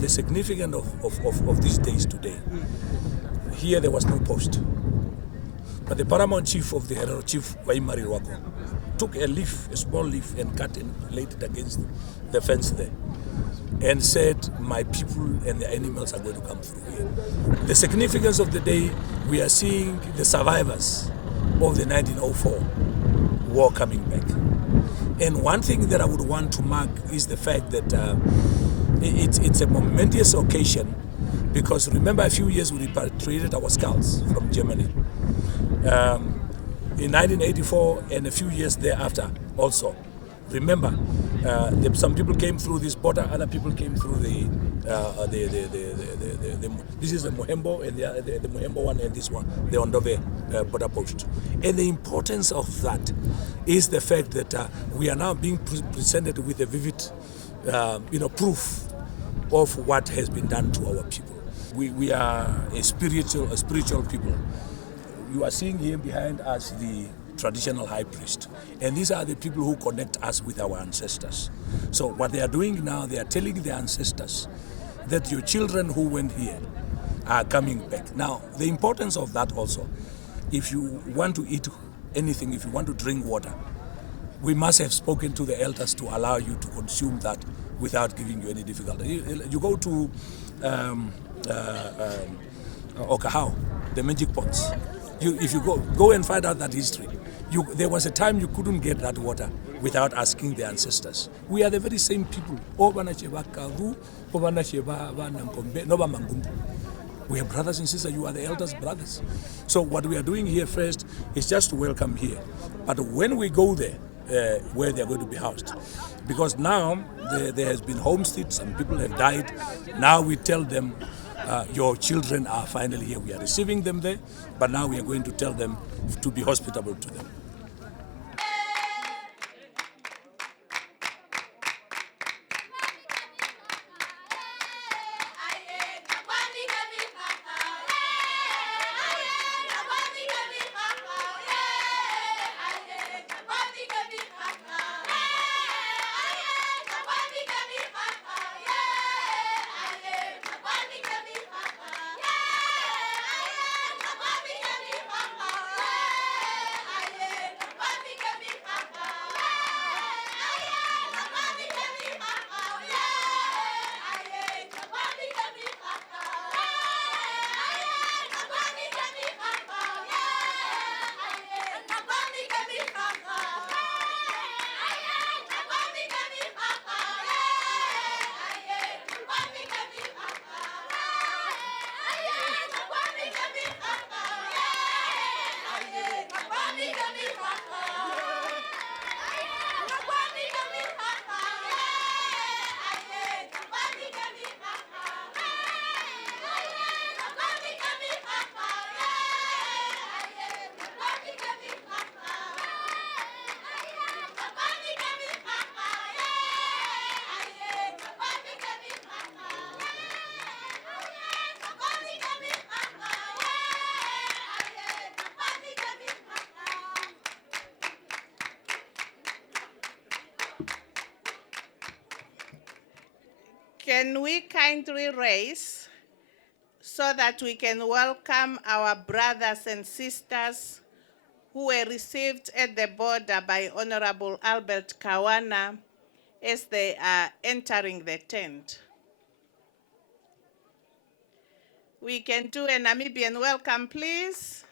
The significance of these days today, here there was no post. But the paramount chief of the Herero Chief, Waimari Rwako, took a leaf, a small leaf, and cut and laid it against the fence there and said, my people and the animals are going to come through here. The significance of the day, we are seeing the survivors of the 1904 war coming back. And one thing that I would want to mark is the fact that it's a momentous occasion, because remember a few years we repatriated our skulls from Germany. In 1984 and a few years thereafter also. Remember, some people came through this border, other people came through this is the Mohembo and the Mohembo one, and this one, the Dobe Border Post. And the importance of that is the fact that we are now being presented with a vivid proof of what has been done to our people. We are a spiritual people. You are seeing here behind us the traditional high priest. And these are the people who connect us with our ancestors. So what they are doing now, they are telling the ancestors that your children who went here are coming back. Now, the importance of that also, if you want to eat anything, if you want to drink water, we must have spoken to the elders to allow you to consume that without giving you any difficulty. You go to Okahau, the magic pots. If you go and find out that history, there was a time you couldn't get that water without asking the ancestors. We are the very same people. We are brothers and sisters. You are the elders' brothers. So what we are doing here first is just to welcome here. But when we go there, where they are going to be housed, because now there has been homestead, some people have died. Now we tell them, your children are finally here. We are receiving them there, but now we are going to tell them to be hospitable to them. Can we kindly raise so that we can welcome our brothers and sisters who were received at the border by Honorable Albert Kawana as they are entering the tent? We can do a Namibian welcome, please.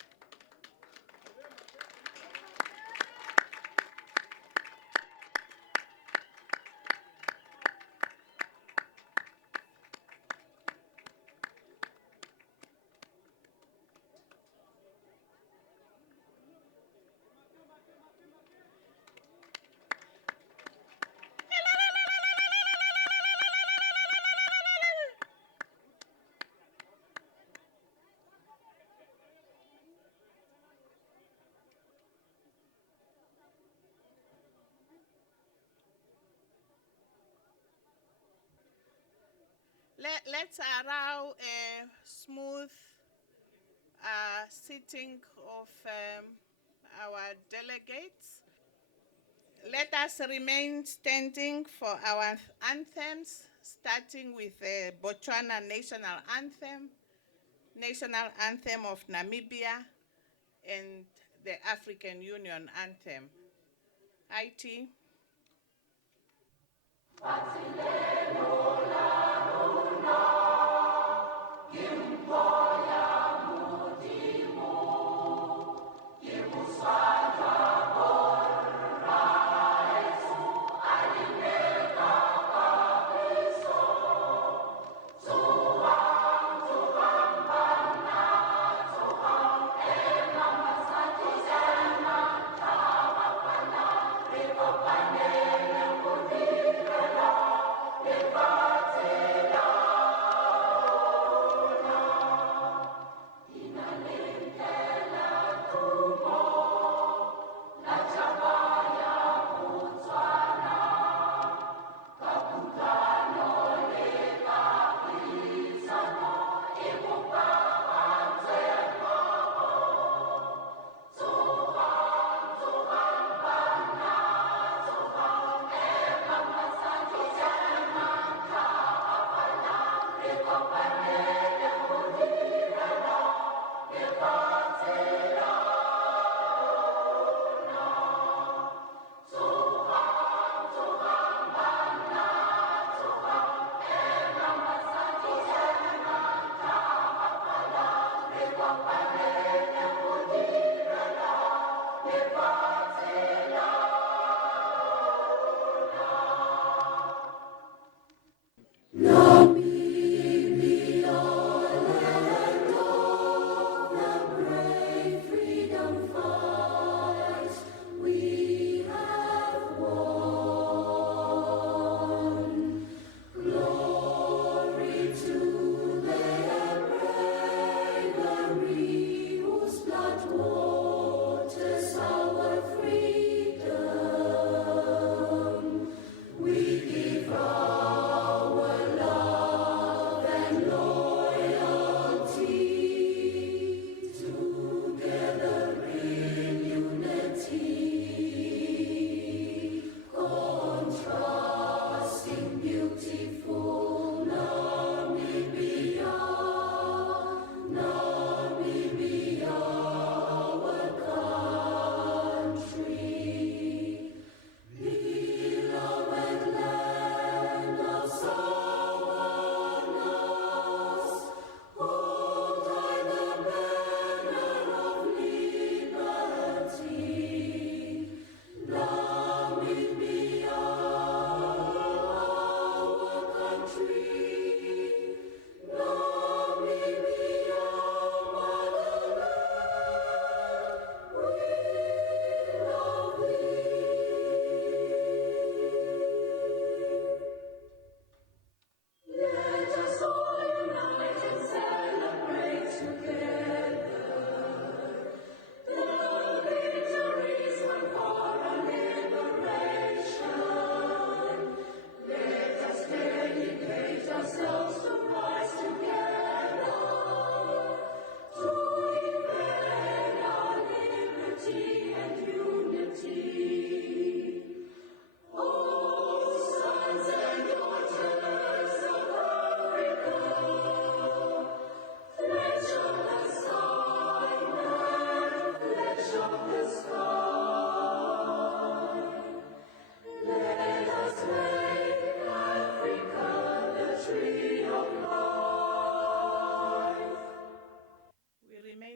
Let's allow a smooth sitting of our delegates. Let us remain standing for our anthems starting with the Botswana national anthem of Namibia, and the African Union anthem. IT.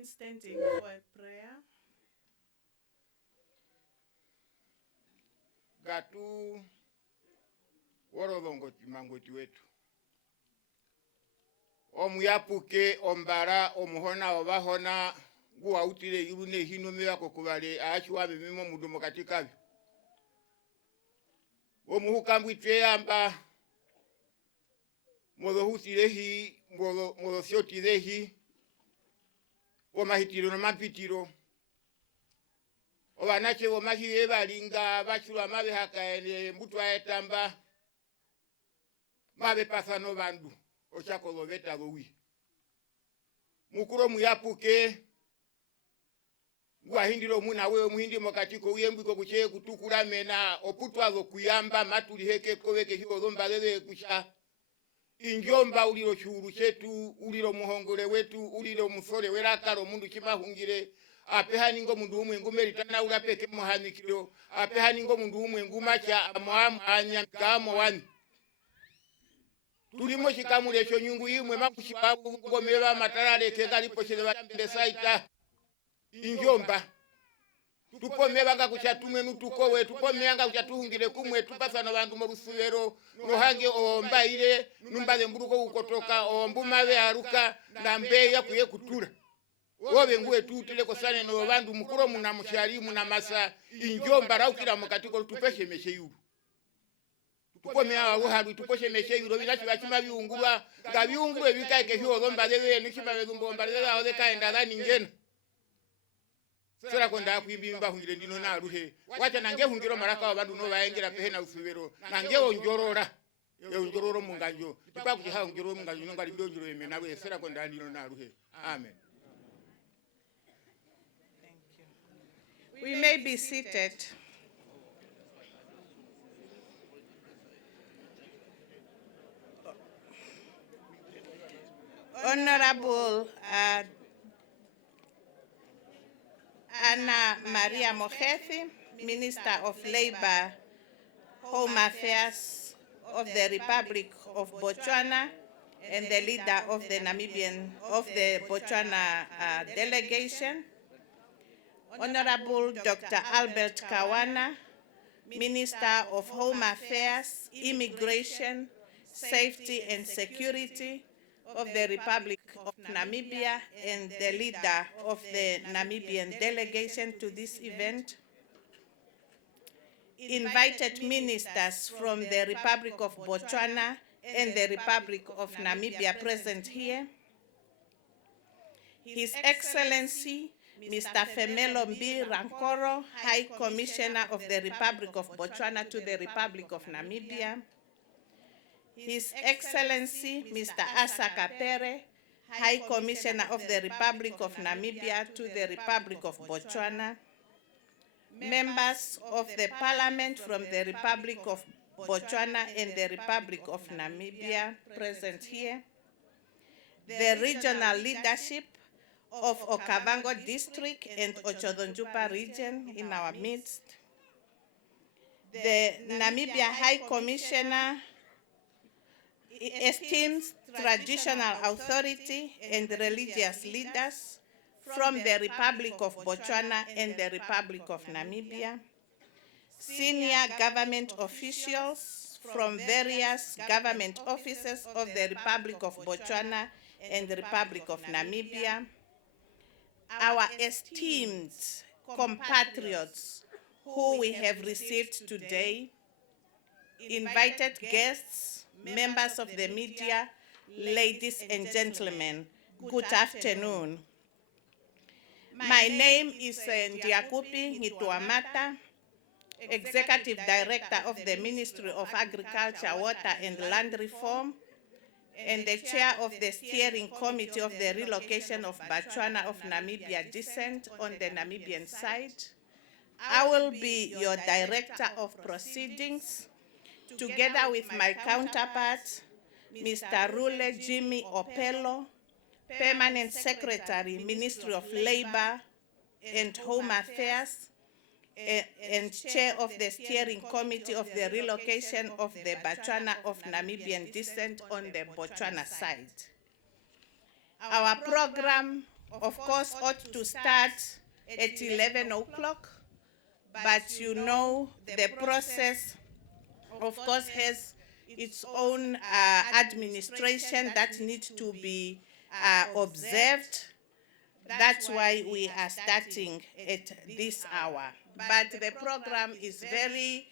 Standing for a prayer. Gatu worodongo chimangoti wetu. Omuyapuke ombara omuhona obahona guwa utile yurune hino mewa kokubale aachwa bimimo mudumo katika bi. Omuhukambwi tweyamba modo hutilehi modo siotilehi omahitiro nomapitiro obanache bomahiye balinga bachulwa mabe hakaene mbutu aetamba mabe pasano bandu ochako beta gowi mukuro muyapuke gwahindiro muna wewe muhindi mokatiko uyembiko kuche kutukura mena oputwa go kuyamba matuli heke koweke higo lomba lele kusha injomba ulilo churu chetu ulilo muhongole wetu ulilo musole werakalo mundu chimahungire apehani ngo mundu umwe ngumeritana ulapeke muhanikiro apehani ngo mundu umwe ngumacha amwamanya kamo wani tulimo chikamule cho nyungu imwe makushibabu ngomeba matarale kengalipo chele bambe saita injomba tupomeba kuchatumwe nutukowe tupomeanga kuchatuhungire kumwe tupasana bantu mu rusubero nohange ombaire numbaze mburuko ukotoka ombumave aruka ndambeya kuye kutura wobe nguwe tutile kosane no bantu mukuro muna mushari muna masa injomba raukira mukatiko tupeshe meshe yuru tupomea waruharu tuposhe meshe yuru binachi bachima biungurwa ngabiungurwe bikaike hyo zomba dewe nishima bezumbo mbaleza ode kaenda dani ngena sera konda kuimbimba hungire ndino na ruhe wacha nange hungiro maraka wabandu no baengera pehe na usubero nange onjorora onjororo munganjo tipa kujiha onjororo munganjo ngali ndonjoro eme nawe sera konda ndino na ruhe amen. Thank you. We may be seated. Honorable Anna Maria Mohethi, Minister of Labor, Home Affairs of the Republic of Botswana, and the leader of the Botswana delegation. Honorable Dr. Albert Kawana, Minister of Home Affairs, Immigration, Safety and Security of the Republic of Namibia, and the leader of the Namibian delegation to this event. Invited ministers from the Republic of Botswana and the Republic of Namibia present here. His Excellency, Mr. Femelo Mbi Rankoro, High Commissioner of the Republic of Botswana to the Republic of Namibia. His Excellency, Mr. Asa Kapere, High Commissioner of the Republic of Namibia to the Republic of Botswana. Members of the Parliament from the Republic of Botswana and the Republic of Namibia present here. The regional leadership of Okavango District and Otjozondjupa Region in our midst. The Namibia High Commissioner, esteemed traditional authority and religious leaders from the Republic of Botswana and the Republic of Namibia, senior government officials from various government offices of the Republic of Botswana and the Republic of Namibia, our esteemed compatriots who we have received today, invited guests, members of the media, ladies and gentlemen, good afternoon. My name is Ndiakupi Ngituamata, Executive Director of the Ministry of Agriculture, Water and Land Reform, and the Chair of the Steering Committee of the Relocation of Botswana of Namibia descent on the Namibian side. I will be your Director of Proceedings, together with my counterpart, Mr. Rule Jimmy Opelo, Permanent Secretary, Ministry of Labor and Home Affairs, and Chair of the Steering Committee of the Relocation of the Botswana of Namibian descent on the Botswana side. Our program, of course, ought to start at 11 o'clock, but you know the process, of course, has its own administration that needs to be observed. That's why we are starting at this hour. But the program is very,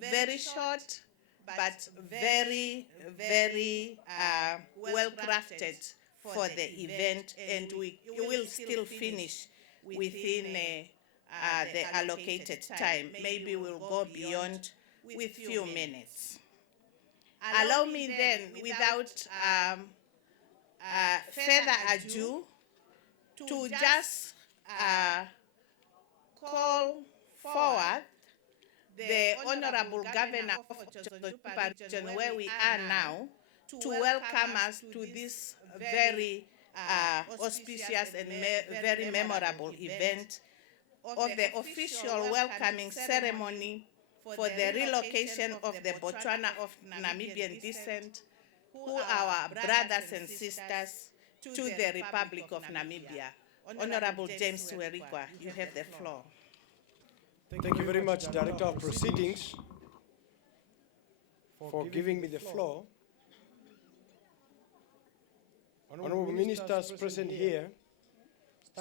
very short, but very, very well crafted for the event, and we will still finish within the allocated time. Maybe we'll go beyond with few minutes. Allow me then, without further ado, to just call forward the Honorable Governor of Otjozondjupa Region, where we are now, to welcome us to this very auspicious and very memorable event of the official welcoming ceremony for the relocation of the Botswana of Namibian descent, who are our brothers and sisters, to the Republic of Namibia. Honorable James Werikwa, you have the floor. Thank you very much, Director of Proceedings, for giving me the floor. Honorable Ministers present here,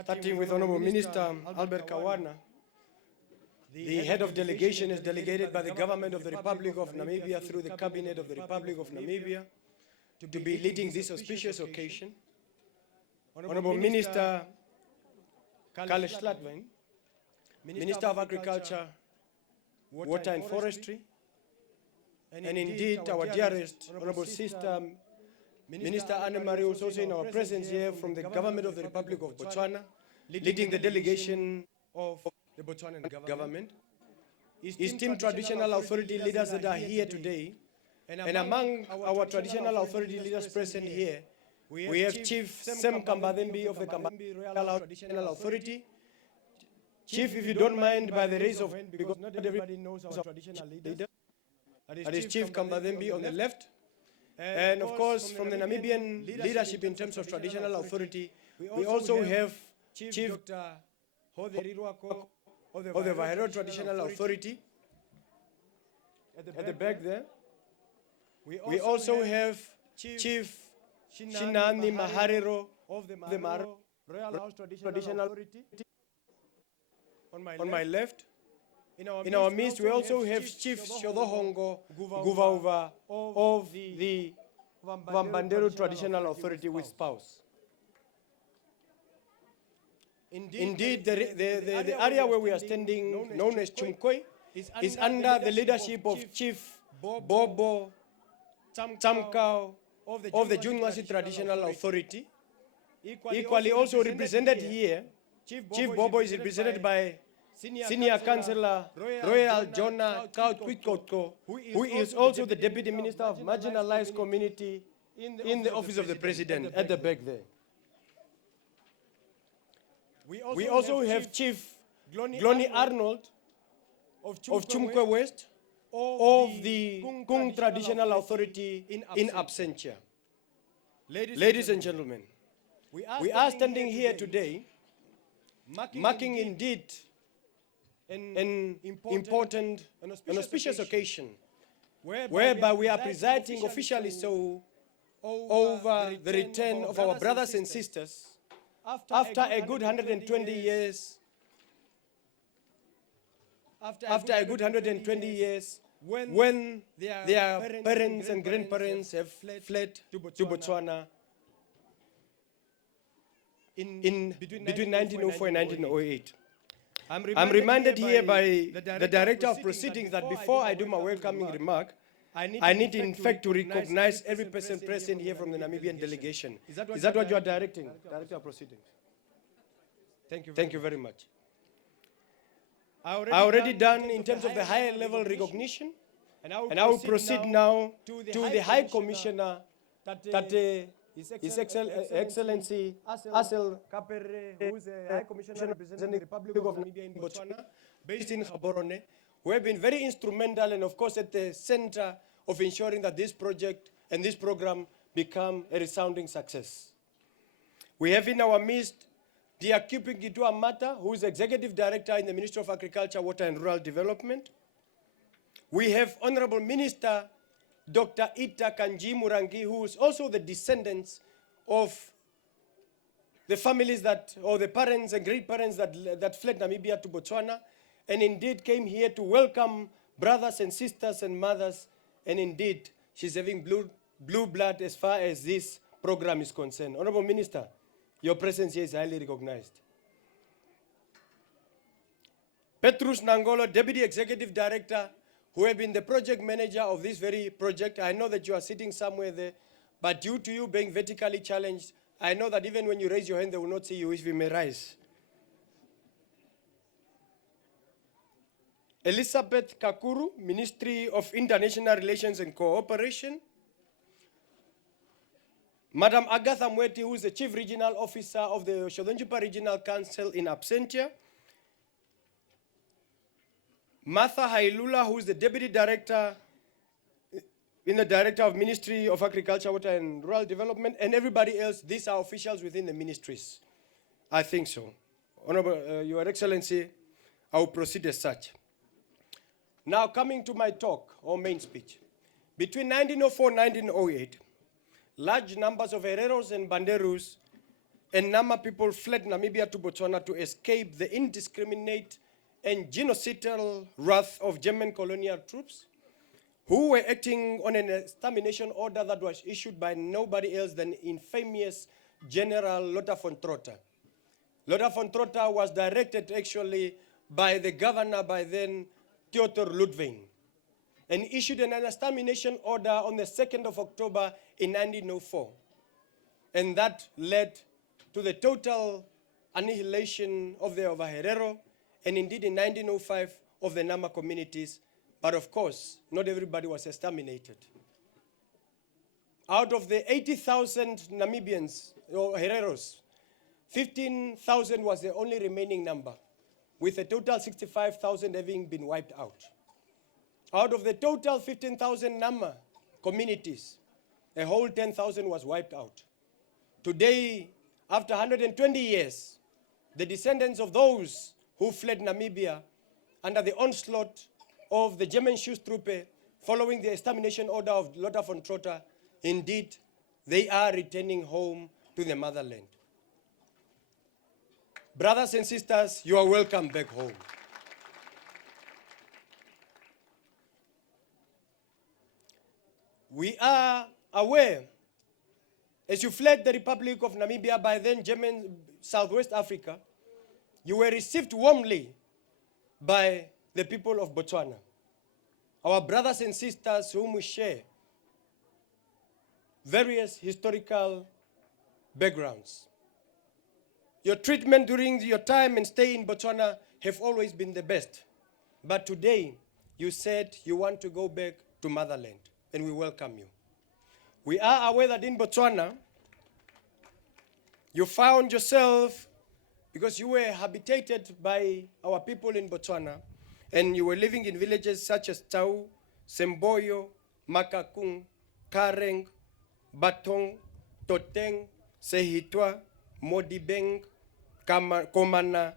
starting with Honorable Minister Albert Kawana, the head of delegation is delegated by the government of the Republic of Namibia through the Cabinet of the Republic of Namibia to be leading this auspicious occasion. Honorable Minister Karl Schladwin, Minister of Agriculture, Water and Forestry, and indeed our dearest Honorable Sister Minister Anne-Marie, who is also in our presence here from the government of the Republic of Botswana, leading the delegation of the Botswanan government. Esteemed traditional authority leaders that are here today, and among our traditional authority leaders present here, we have Chief Sem Kambadembi of the Kambadembi Royal Traditional Authority. Chief, if you don't mind, by the raise of hand, because not everybody knows our traditional leader. That is Chief Kambadembi on the left. And of course, from the Namibian leadership in terms of traditional authority, we also have Chief Dr. Hode Rirwako of the Vahero Traditional Authority at the back there. We also have Chief Shinani Maharero of the Maro Royal House Traditional Authority on my left. In our midst, we also have Chief Shodohongo Guvauva of the Vambandero Traditional Authority with spouse. Indeed, the area where we are standing, known as Chumkoi, is under the leadership of Chief Bobo Tsamkao of the Junwasi Traditional Authority. Equally also represented here, Chief Bobo is represented by Senior Councillor Royal Jonah Kaut-Kwikotko, who is also the Deputy Minister of Marginalized Community in the Office of the President at the back there. We also have Chief Glony Arnold of Chumkwe West of the Kung Traditional Authority in absentia. Ladies and gentlemen, we are standing here today marking indeed an important and auspicious occasion whereby we are presiding officially so over the return of our brothers and sisters after a good 120 years, when their parents and grandparents have fled to Botswana in between 1904 and 1908. I'm reminded here by the Director of Proceedings that before I do my welcoming remark, I need in fact to recognize every person present here from the Namibian delegation. Is that what you are directing, Director of Proceedings? Thank you very much. I already done in terms of the higher level recognition, and I will proceed now to the High Commissioner, His Excellency Asel Kapere, who is a High Commissioner representing the Republic of Namibia in Botswana, based in Gaborone, who have been very instrumental and of course at the center of ensuring that this project and this program become a resounding success. We have in our midst Dear Kipingitu Amata, who is Executive Director in the Ministry of Agriculture, Water and Rural Development. We have Honorable Minister Dr. Ita Kanji Murangi, who is also the descendants of the families that, or the parents and great-parents that fled Namibia to Botswana, and indeed came here to welcome brothers and sisters and mothers, and indeed, she's having blue blood as far as this program is concerned. Honorable Minister, your presence here is highly recognized. Petrus Nangolo, Deputy Executive Director, who have been the project manager of this very project. I know that you are sitting somewhere there, but due to you being vertically challenged, I know that even when you raise your hand, they will not see you if you may rise. Elizabeth Kakuru, Ministry of International Relations and Cooperation. Madam Agatha Mweti, who is the Chief Regional Officer of the Otjozondjupa Regional Council in absentia. Martha Hailula, who is the Deputy Director in the Director of Ministry of Agriculture, Water and Rural Development, and everybody else. These are officials within the ministries. I think so. Honorable, Your Excellency, I will proceed as such. Now coming to my talk or main speech. Between 1904 and 1908, large numbers of Hereros and Banderus and Nama people fled Namibia to Botswana to escape the indiscriminate and genocidal wrath of German colonial troops who were acting on an extermination order that was issued by nobody else than infamous General Lothar von Trotha. Lothar von Trotha was directed actually by the governor by then, Theodor Ludwig, and issued an extermination order on the 2nd of October in 1904. And that led to the total annihilation of the Herero, and indeed in 1905 of the Nama communities. But of course, not everybody was exterminated. Out of the 80,000 Namibians, or Hereros, 15,000 was the only remaining number, with a total 65,000 having been wiped out. Out of the total 15,000 Nama communities, a whole 10,000 was wiped out. Today, after 120 years, the descendants of those who fled Namibia under the onslaught of the German Schutztruppe following the extermination order of Lothar von Trotha, indeed, they are returning home to the motherland. Brothers and sisters, you are welcome back home. We are aware, as you fled the Republic of Namibia, by then German Southwest Africa, you were received warmly by the people of Botswana, our brothers and sisters whom we share various historical backgrounds. Your treatment during your time and stay in Botswana have always been the best. But today, you said you want to go back to motherland, and we welcome you. We are aware that in Botswana, you found yourself, because you were habitated by our people in Botswana, and you were living in villages such as Tau, Semboyo, Makakung, Kareng, Batong, Toteng, Sehitwa, Modibeng, Komana,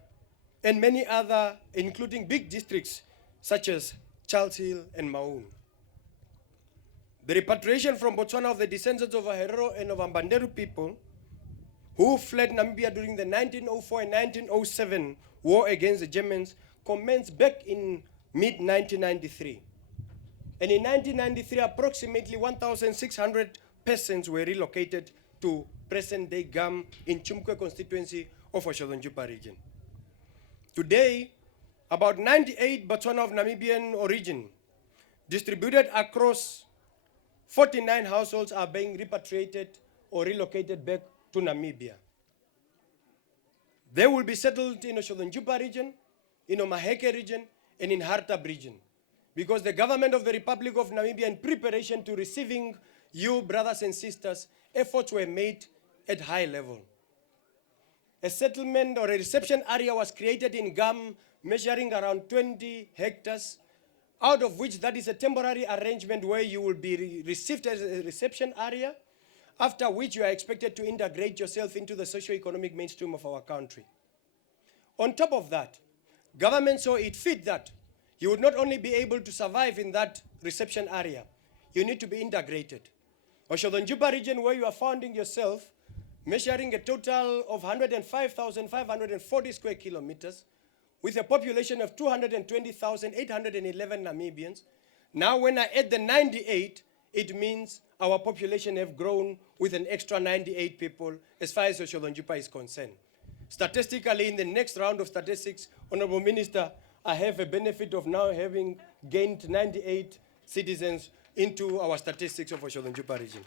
and many other, including big districts such as Charles Hill and Maun. The repatriation from Botswana of the descendants of Herero and of Ambanderu people who fled Namibia during the 1904 and 1907 war against the Germans commenced back in mid-1993. And in 1993, approximately 1,600 persons were relocated to present-day Gam in Chumkwe constituency of Otjozondjupa Region. Today, about 98 Botswana of Namibian origin, distributed across 49 households, are being repatriated or relocated back to Namibia. They will be settled in Otjozondjupa Region, in Omaheke Region, and in Hartab Region, because the government of the Republic of Namibia, in preparation to receiving you, brothers and sisters, efforts were made at high level. A settlement or a reception area was created in Gam, measuring around 20 hectares, out of which that is a temporary arrangement where you will be received as a reception area, after which you are expected to integrate yourself into the socio-economic mainstream of our country. On top of that, government saw it fit that you would not only be able to survive in that reception area, you need to be integrated. Otjozondjupa Region, where you are finding yourself, measuring a total of 105,540 square kilometers, with a population of 220,811 Namibians. Now when I add the 98, it means our population have grown with an extra 98 people as far as Otjozondjupa is concerned. Statistically, in the next round of statistics, Honorable Minister, I have a benefit of now having gained 98 citizens into our statistics of Otjozondjupa Region.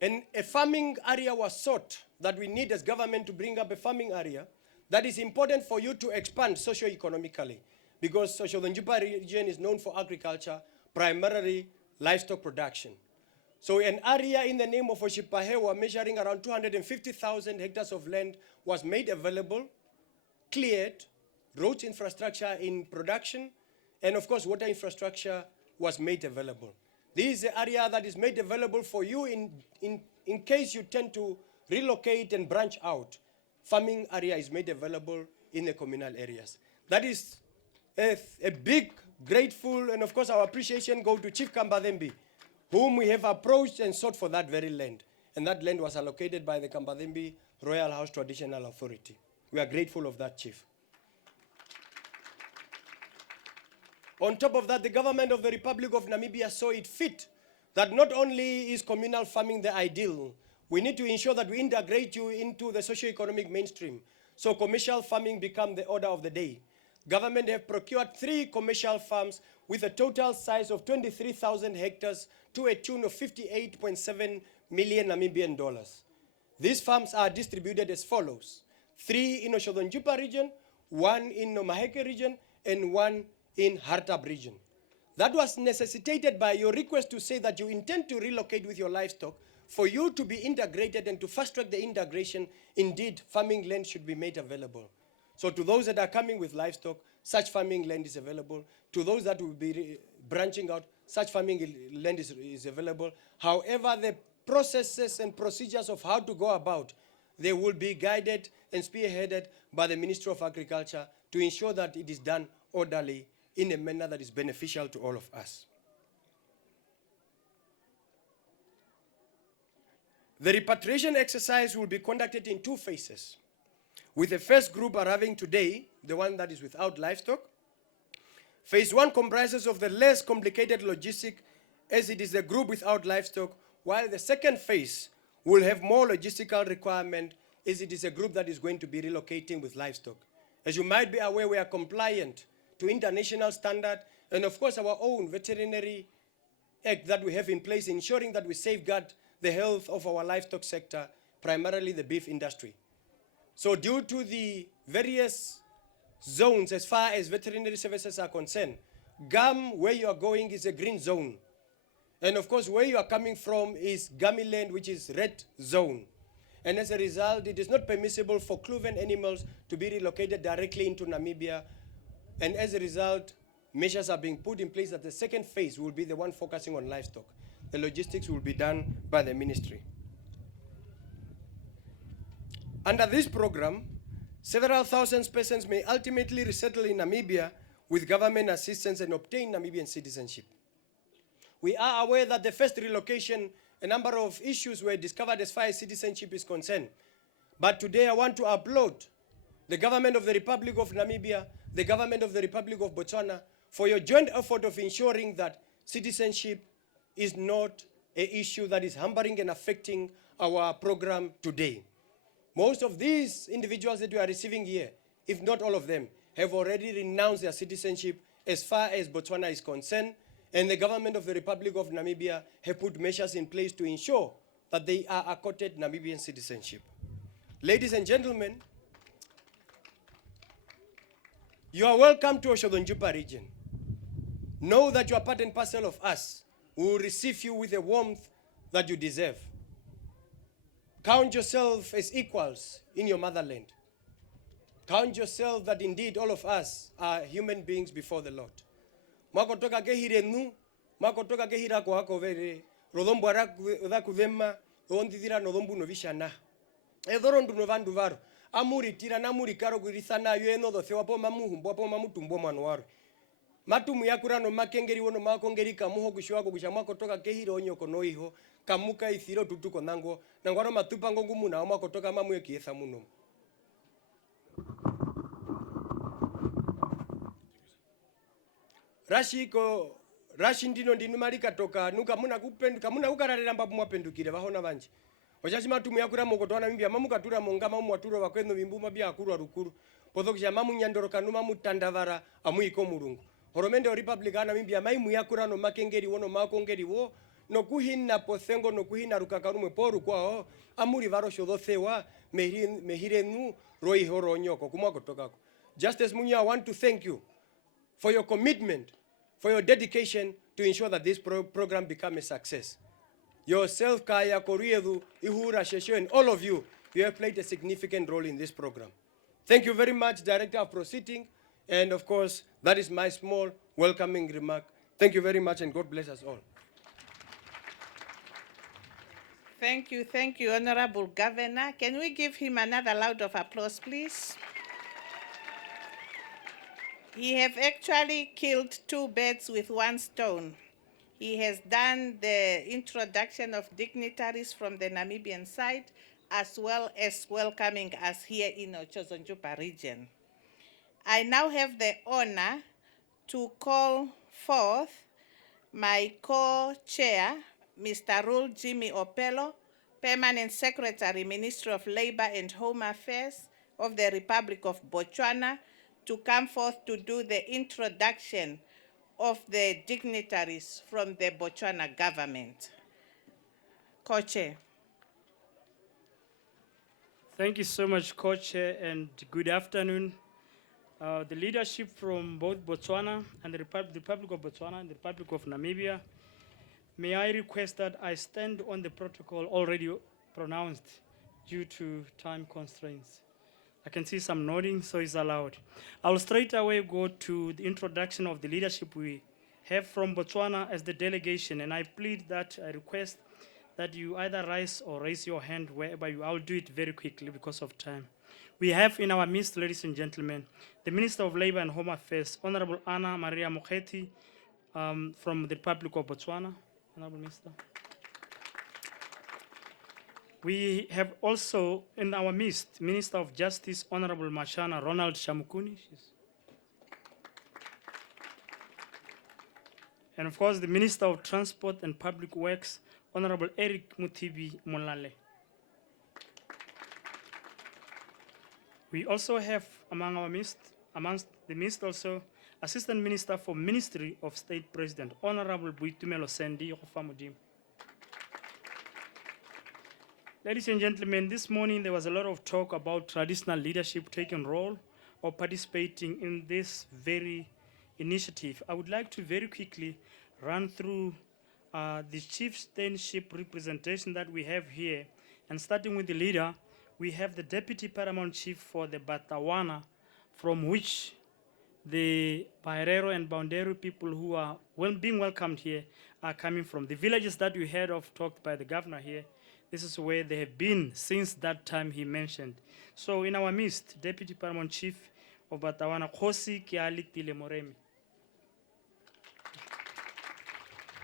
And a farming area was sought that we need as government to bring up a farming area that is important for you to expand socio-economically, because Otjozondjupa region is known for agriculture, primarily livestock production. So an area in the name of Oshipahewa measuring around 250,000 hectares of land was made available, cleared, roads infrastructure in production, and of course water infrastructure was made available. This is the area that is made available for you in case you tend to relocate and branch out. Farming area is made available in the communal areas. That is a big, grateful, and of course our appreciation go to Chief Kambadembi, whom we have approached and sought for that very land. And that land was allocated by the Kambadembi Royal House Traditional Authority. We are grateful of that, Chief. On top of that, the government of the Republic of Namibia saw it fit that not only is communal farming the ideal, we need to ensure that we integrate you into the socio-economic mainstream. So commercial farming become the order of the day. Government have procured 3 commercial farms with a total size of 23,000 hectares to a tune of 58.7 million Namibian dollars. These farms are distributed as follows: 3 in Otjozondjupa region, 1 in Nomaheke region, and 1 in Hartab region. That was necessitated by your request to say that you intend to relocate with your livestock. For you to be integrated and to fast track the integration, indeed, farming land should be made available. So to those that are coming with livestock, such farming land is available. To those that will be branching out, such farming land is available. However, the processes and procedures of how to go about, they will be guided and spearheaded by the Ministry of Agriculture to ensure that it is done orderly in a manner that is beneficial to all of us. The repatriation exercise will be conducted in 2 phases, with the first group arriving today, the one that is without livestock. Phase 1 comprises of the less complicated logistic, as it is a group without livestock, while the second phase will have more logistical requirement, as it is a group that is going to be relocating with livestock. As you might be aware, we are compliant to international standard, and of course our own veterinary act that we have in place, ensuring that we safeguard the health of our livestock sector, primarily the beef industry. So due to the various zones as far as veterinary services are concerned, GAM, where you are going, is a green zone. And of course, where you are coming from is gummy land, which is red zone. And as a result, it is not permissible for cloven animals to be relocated directly into Namibia. And as a result, measures are being put in place that the second phase will be the one focusing on livestock. The logistics will be done by the ministry. Under this program, several thousand persons may ultimately resettle in Namibia with government assistance and obtain Namibian citizenship. We are aware that the first relocation, a number of issues were discovered as far as citizenship is concerned. But today I want to applaud the government of the Republic of Namibia, the government of the Republic of Botswana, for your joint effort of ensuring that citizenship is not an issue that is hampering and affecting our program today. Most of these individuals that we are receiving here, if not all of them, have already renounced their citizenship as far as Botswana is concerned, and the government of the Republic of Namibia have put measures in place to ensure that they are accorded Namibian citizenship. Ladies and gentlemen, you are welcome to Otjozondjupa region. Know that you are part and parcel of us. We will receive you with the warmth that you deserve. Count yourself as equals in your motherland. Count yourself that indeed all of us are human beings before the Lord. Makotoka kehire nu, makotoka kehira kwa wako vere, rodombo ara kudema, ondidira nodombu novishana. Edhorondu novandu varo, amuri tira namuri karo kurisana yueno dosewa po mamu humbo po mamu tumbo manuaro. Matumu yakura no makengeri wono makongeri kamuho kushwako kushamwa kotoka kehiro onyo kono iho kamuka ithiro tutuko nango nangwaro matupa ngongu muna oma kotoka mamu yekiesa muno. Rashi ndino ndinumalika toka nuka muna kupendu kamuna ukararira mbabu mwapendukire bahona banje. Ochachi matumu yakura mokotwana mimbya mamu katura monga mamu waturo bakweno bimbuma bya akuru arukuru. Podokisha mamu nyandoro kanuma mutandavara amuiko murungu. Horomende Republicana Namibia mai muyakura no makengeri wono makongeri wo nokuhinna pothengo nokuhinna rukakarumwe poru kwao amuri varo shodhothewa mehirenu roi horonyoko kumwako tokako. Justice Munya, I want to thank you for your commitment, for your dedication to ensure that this program become a success. Yourself, Kaya, Koriedu, Ihura, Shesho, and all of you, you have played a significant role in this program. Thank you very much, Director of Proceeding, and of course, that is my small welcoming remark. Thank you very much, and God bless us all. Thank you, Honorable Governor. Can we give him another round of applause, please? He have actually killed two birds with one stone. He has done the introduction of dignitaries from the Namibian side, as well as welcoming us here in Otjozondjupa Region. I now have the honor to call forth my co-chair, Mr. Rule Jimmy Opelo, Permanent Secretary, Ministry of Labor and Home Affairs of the Republic of Botswana, to come forth to do the introduction of the dignitaries from the Botswana government. Co-chair. Thank you so much, Co-chair, and good afternoon. The leadership from both Botswana and the Republic of Botswana and the Republic of Namibia, may I request that I stand on the protocol already pronounced due to time constraints. I can see some nodding, so it's allowed. I'll straight away go to the introduction of the leadership we have from Botswana as the delegation, and I plead that, I request that you either rise or raise your hand wherever you. I'll do it very quickly because of time. We have in our midst, ladies and gentlemen, the Minister of Labor and Home Affairs, Honorable Anna Maria Mokgethi, from the Republic of Botswana. Honorable Minister. We have also in our midst, Minister of Justice, Honorable Mashana Ronald Shamukuni. And of course, the Minister of Transport and Public Works, Honorable Eric Mutibi Molale. We also have amongst the midst also, Assistant Minister for Ministry of State President, Honorable Buitumelo Sendi Yokofamudim. Ladies and gentlemen, this morning there was a lot of talk about traditional leadership taking role or participating in this very initiative. I would like to very quickly run through the chieftainship representation that we have here. And starting with the leader, we have the Deputy Paramount Chief for the Botswana, from which the Bairero and Boundary people who are being welcomed here are coming from. The villages that we heard of talked by the governor here, this is where they have been since that time he mentioned. So in our midst, Deputy Paramount Chief of Botswana, Khosi Kiali Tilemoremi.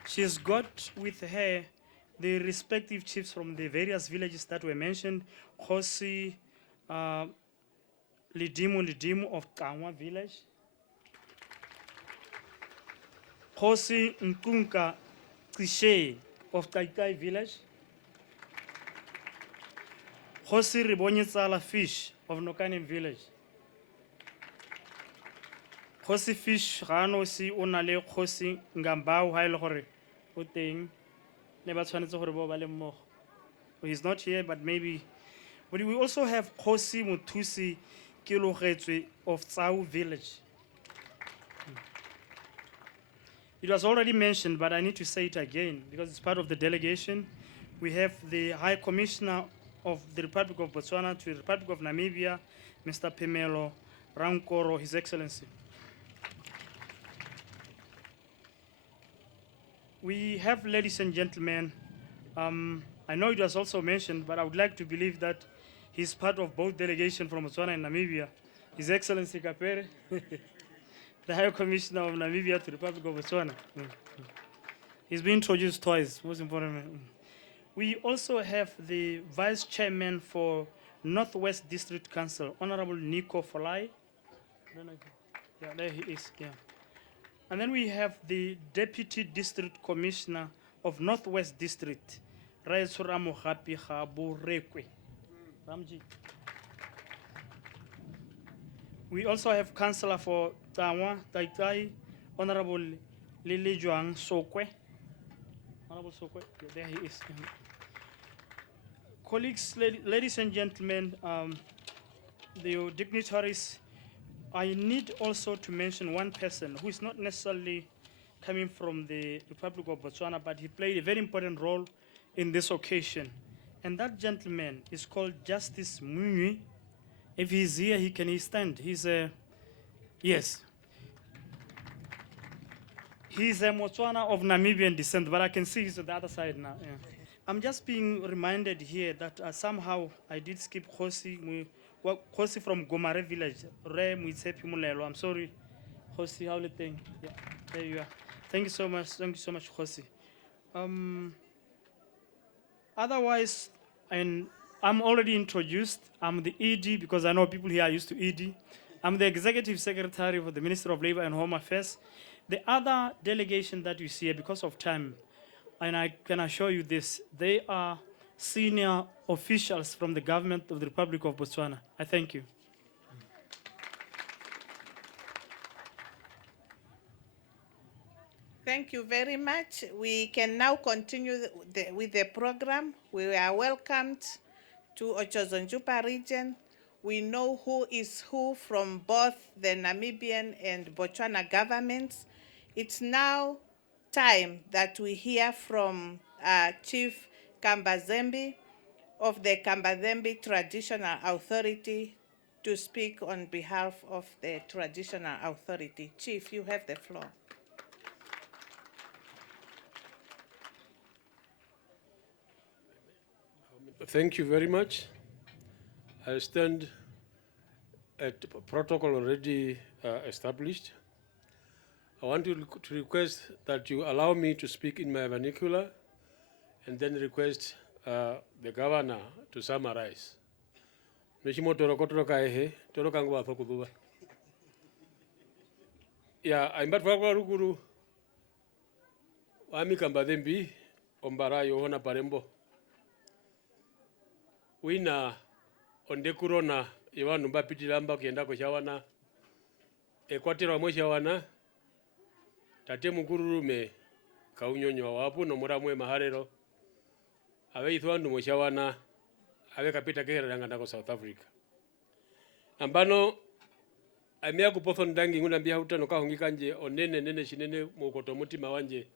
She's got with her the respective chiefs from the various villages that were mentioned. Khosi Lidimu of Kangwa village. Khosi Nkunka Kishe of Taitai village. Khosi Ribonyetsala Fish of Nokanem village. Khosi Fish Rano si onale Khosi Ngambao Hailore Uteng Nebatwanetso Horebo Mo. He's not here, but maybe. But we also have Khosi Mutusi Kilogetswe of Tsau village. It was already mentioned, but I need to say it again because it's part of the delegation. We have the High Commissioner of the Republic of Botswana to the Republic of Namibia, Mr. Pemelo Rankoro, His Excellency. We have, ladies and gentlemen, I know it was also mentioned, but I would like to believe that he's part of both delegations from Botswana and Namibia. His Excellency Kapere, the High Commissioner of Namibia to the Republic of Botswana. He's been introduced twice, most importantly. We also have the Vice Chairman for Northwest District Council, Honorable Nico Folai. Yeah, there he is, yeah. And then we have the Deputy District Commissioner of Northwest District, Raitsuramu Hapi Haburekwe. Ramji. We also have Councillor for Tangwa, Taitai, Honorable Lili Juang Sokwe. Honorable Sokwe, there he is. Colleagues, ladies and gentlemen, the dignitaries, I need also to mention one person who is not necessarily coming from the Republic of Botswana, but he played a very important role in this occasion. And that gentleman is called Justice Munywi. If he's here, can he stand? He's a, yes. He's a Botswana of Namibian descent, but I can see he's on the other side now. Yeah. I'm just being reminded here that somehow I did skip Khosi from Gomare village. I'm sorry, Khosi, how thing? Yeah, there you are. Thank you so much. Thank you so much, Khosi. Otherwise, and I'm already introduced. I'm the ED because I know people here are used to ED. I'm the Executive Secretary for the Ministry of Labor and Home Affairs. The other delegation that you see here, because of time, and I can assure you this, they are senior officials from the government of the Republic of Botswana. I thank you. Thank you very much. We can now continue with the program. We are welcomed to Otjozondjupa Region. We know who is who from both the Namibian and Botswana governments. It's now time that we hear from Chief Kambazembe of the Kambazembe Traditional Authority to speak on behalf of the Traditional Authority. Chief, you have the floor. Thank you very much. I stand at protocol already established. I want to request that you allow me to speak in my vernacular and then request the governor to summarize. Yeah, I'm back for Ruguru. Wami Kambazembe, Ombara Yohana Parembo. Wina ondekurona Iwanu Bapitilamba kienda kushawana. Ekwatira mwishawana. Tate mukururume kaunyonyo wapu no muramwe maharero. Awe ithwandu mwishawana. Awe kapita kehera dangandako South Africa. Ambano amea kupotho ndangi nguna mbia hutano kahungi nje onene shinene mukoto mutima wanje.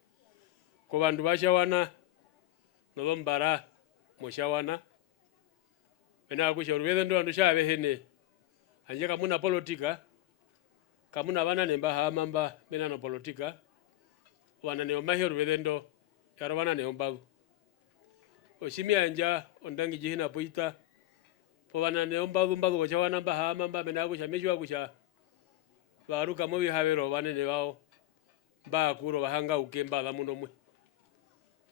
Kwa bandu bashawana nolombara mwishawana. Mena kusha ruwendo ndo shawe hene. Anje kamuna politika. Kamuna wana nemba hamamba mena no politika. Wana neomba hiyo ruwendo yaro wana neomba. Oshimi anja ondangi jihina poita. Po wana neomba mbago wacha wana mba hamamba mena kusha mejua kusha. Waruka mobi havero wane ne wao. Ba kuro wahanga ukemba la muno mwe.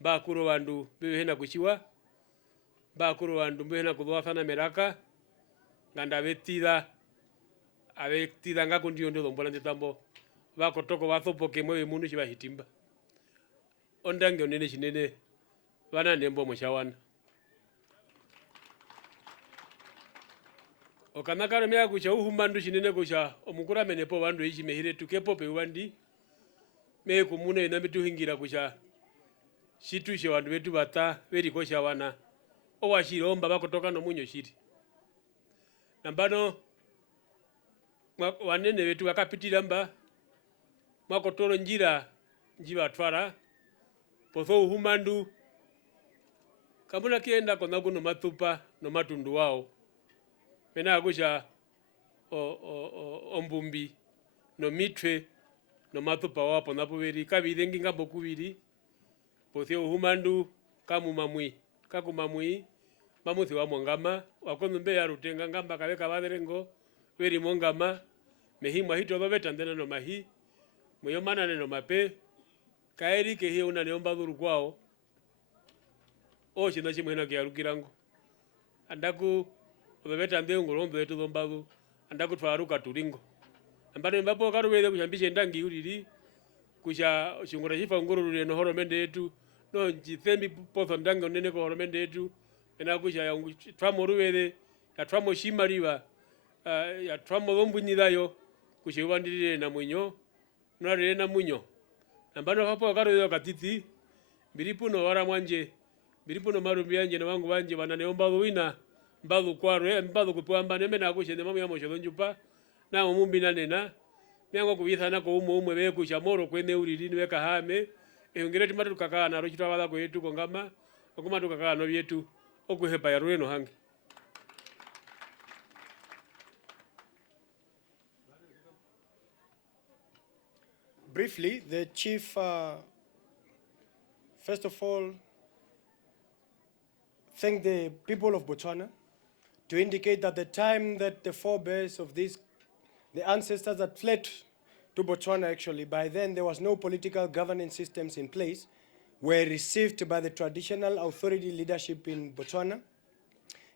Ba kuro wandu bibi hena kushiwa. Ba kuro wandu bibi hena kudwafana meraka. Nganda abetida nga kundiyo ndo mbola ndetambo. Ba kotoko wathopo kemwe mundu shiba hitimba. Ondange onene shinene wana nembo mshawana. Okanakaro mea kusha uhumandu shinene kusha omukura menepo wandu ishi mehire tukepo pe wandi. Me kumune inamitu hingira kusha shitu she wandu wetu bata weri kosha wana. Owa shiri omba bako toka no munyo shiri. Nambano wanene wetu wakapitila mba mwako toro njira njiwa twara potho uhumandu kamuna kienda kona kuno matupa no matundu wao mena agusha ombumbi no mitwe no matupa wapo napubiri kabiri ngambo kubiri potho uhumandu kakumamui mamuthi wa mongama wakono mbe ya rutenga ngamba kaweka baderengo weri mongama mehimwa hito doveta ndena no mahi muyomana neno mape kaeri ke hiyo una neomba dhuru kwao o shina chimwena ke arukirango andaku doveta ndengo rombe wetu dombadu andaku twaruka turingo ambano mbapo karubele kushambisha ndangi uriri kusha shungura shifa nguru no horomende yetu no jithembi potho ndango nene ko horomende yetu ena kusha ya twamoruwele ya twamo shimariwa ya twamo lombunyidayo kushiwandirire na munyo nare na munyo ambano hapo karo yo katiti Biripuno wara mwanje, biripuno marumbi anje na wangu wanje wananeomba wina mbadhu kwaro mbadhu kupamba nembe na kushe nemamu ya Otjozondjupa na mumbi na nena miango kubitha na ko umwe beku chamoro kwene ulilini weka hame ngere timatu tukakana na rochitwa wala kwetu kongama okuma tukakana no byetu okuhepa ya rueno hangi. Briefly, the chief, first of all, thank the people of Botswana to indicate that the time that the forebears of these, the ancestors that fled to Botswana actually, by then there was no political governance systems in place, were received by the traditional authority leadership in Botswana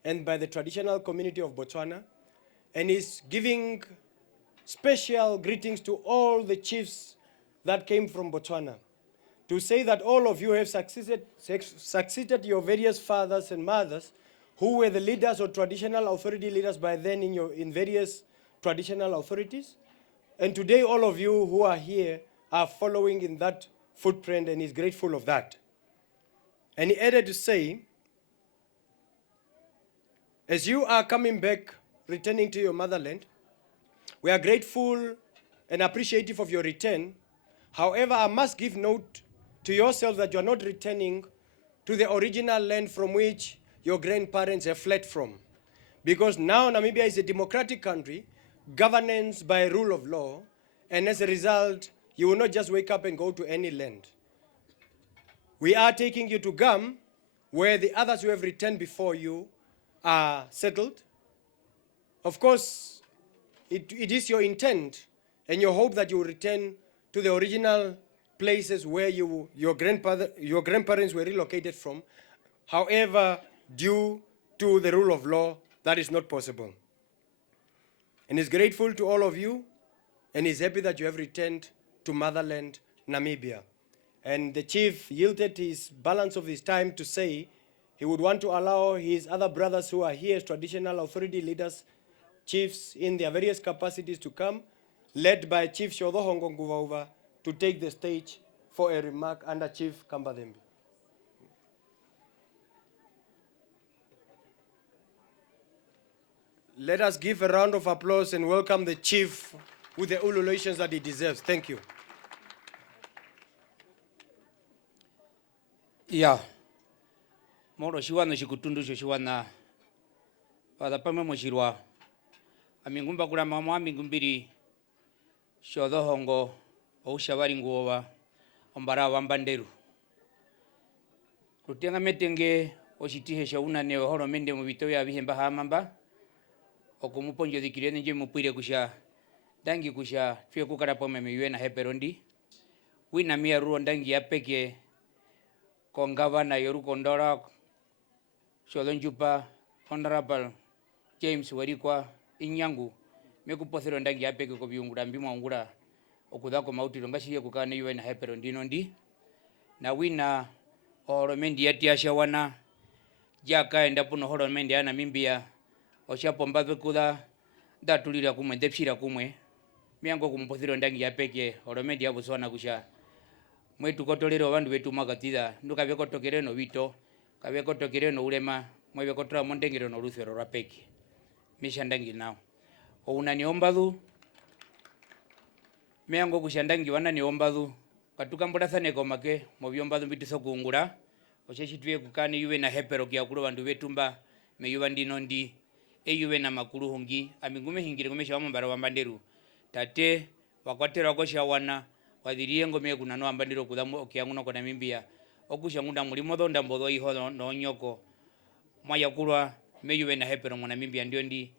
and by the traditional community of Botswana, and is giving special greetings to all the chiefs that came from Botswana, to say that all of you have succeeded your various fathers and mothers who were the leaders or traditional authority leaders by then in various traditional authorities. And today all of you who are here are following in that footprint, and is grateful of that. And he added to say, as you are coming back, returning to your motherland, we are grateful and appreciative of your return. However, I must give note to yourself that you are not returning to the original land from which your grandparents have fled from. Because now Namibia is a democratic country, governance by rule of law, and as a result, you will not just wake up and go to any land. We are taking you to Gam, where the others who have returned before you are settled. Of course, it is your intent and your hope that you will return to the original places where your grandparents were relocated from. However, due to the rule of law, that is not possible. And is grateful to all of you, and is happy that you have returned to motherland, Namibia. And the chief yielded his balance of his time to say he would want to allow his other brothers who are here as traditional authority leaders, chiefs in their various capacities to come, led by Chief Otjozondjupa Region, to take the stage for a remark under Chief Kambadembe. Let us give a round of applause and welcome the chief with the ululations that he deserves. Thank you. Yeah. Moro shiwana shikutundu shiwana. Wadapame moshirwa. Amingumba kula mama amingumbiri. Otjozondjupa Oushabari nguova ombara wambanderu. Rutenga metenge oshitihe shaunane ohoromende mubito ya bihemba hamamba. Okumuponjo dikirene nje mupire kusha dangi kusha fie kukara pome meyuena heperondi. Wina mia ruo dangi apeke kongava na yoru kondora Otjozondjupa Honorable James Warikwa Inyangu mekupothero dangi apeke ko biungura mbimwa ngura okudako mautiro ngashiye kukane yuena heperondi nondi. Na wina ohoromendi yatiasha wana jaka enda puno horomendi ya Namibia oshapomba bekuda datulira kumwe depshira kumwe miango kumpothiro ndangi yapeke horomendi ya Botswana kusha mwetu kotolero bandu betu makatida nduka bekotokere no bito kabekotokere no ulema mwe bekotra mondengero no ruthero rapeke misha ndangi nao ounani ombadu miango kusha ndangi wana ni ombadu katuka mbodathane komake mo byombadu bitiso kungura osheshitwe kukani yuwe na hepero kya kulo bandu betumba meyuba ndinondi eyuwe na makuru hongi amingume hingire ngomesha wamambara wambanderu tate wakwatera okosha wana wadirie ngome kuna no ambandiro kudamu okyanguno ko Namibia okusha ngunda mulimo donda mbodo iho no nyoko mwaya kulwa meyuwe na hepero mo Namibia ndio ndi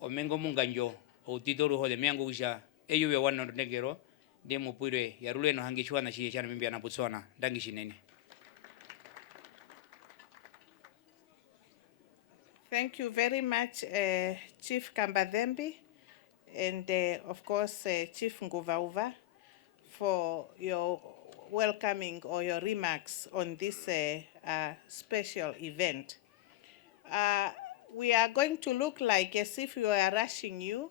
omengo munganjo outitoru hode miango kusha eyuwe wana ndegero ndi mupwire yarule no hangi chwana shiye cha Namibia na Botswana dangi shinene. Thank you very much, Chief Kambadembe, and of course, Chief Nguvauva, for your welcoming or your remarks on this special event. We are going to look like as if we are rushing you,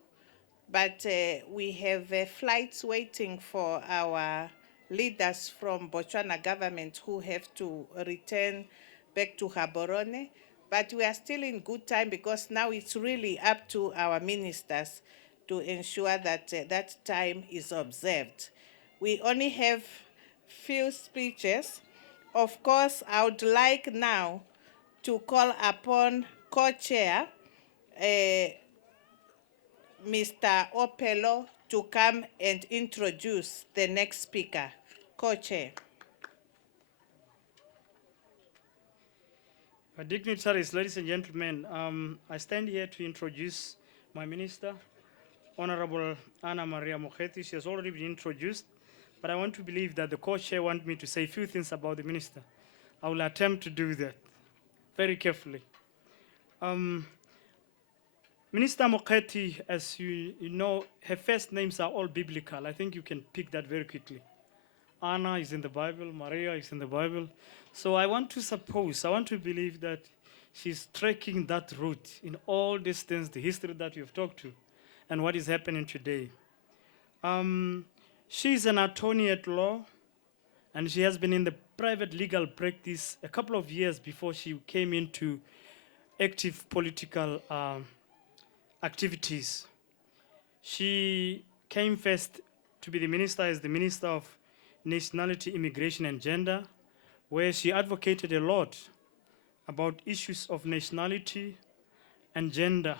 but we have flights waiting for our leaders from Botswana government who have to return back to Gaborone. But we are still in good time because now it's really up to our ministers to ensure that that time is observed. We only have few speeches. Of course, I would like now to call upon co-chair Mr. Opelo to come and introduce the next speaker. Co-chair. Dignitaries, ladies and gentlemen, I stand here to introduce my minister, Honorable Anna Maria Mokgethi. She has already been introduced, but I want to believe that the co-chair wants me to say a few things about the minister. I will attempt to do that very carefully. Minister Mokgethi, as you know, her first names are all biblical. I think you can pick that very quickly. Anna is in the Bible, Maria is in the Bible. So I want to believe that she's tracking that route in all these things, the history that you've talked to, and what is happening today. She's an attorney at law, and she has been in the private legal practice a couple of years before she came into active political activities. She came first to be the minister as the Minister of Nationality, Immigration and Gender, where she advocated a lot about issues of nationality and gender,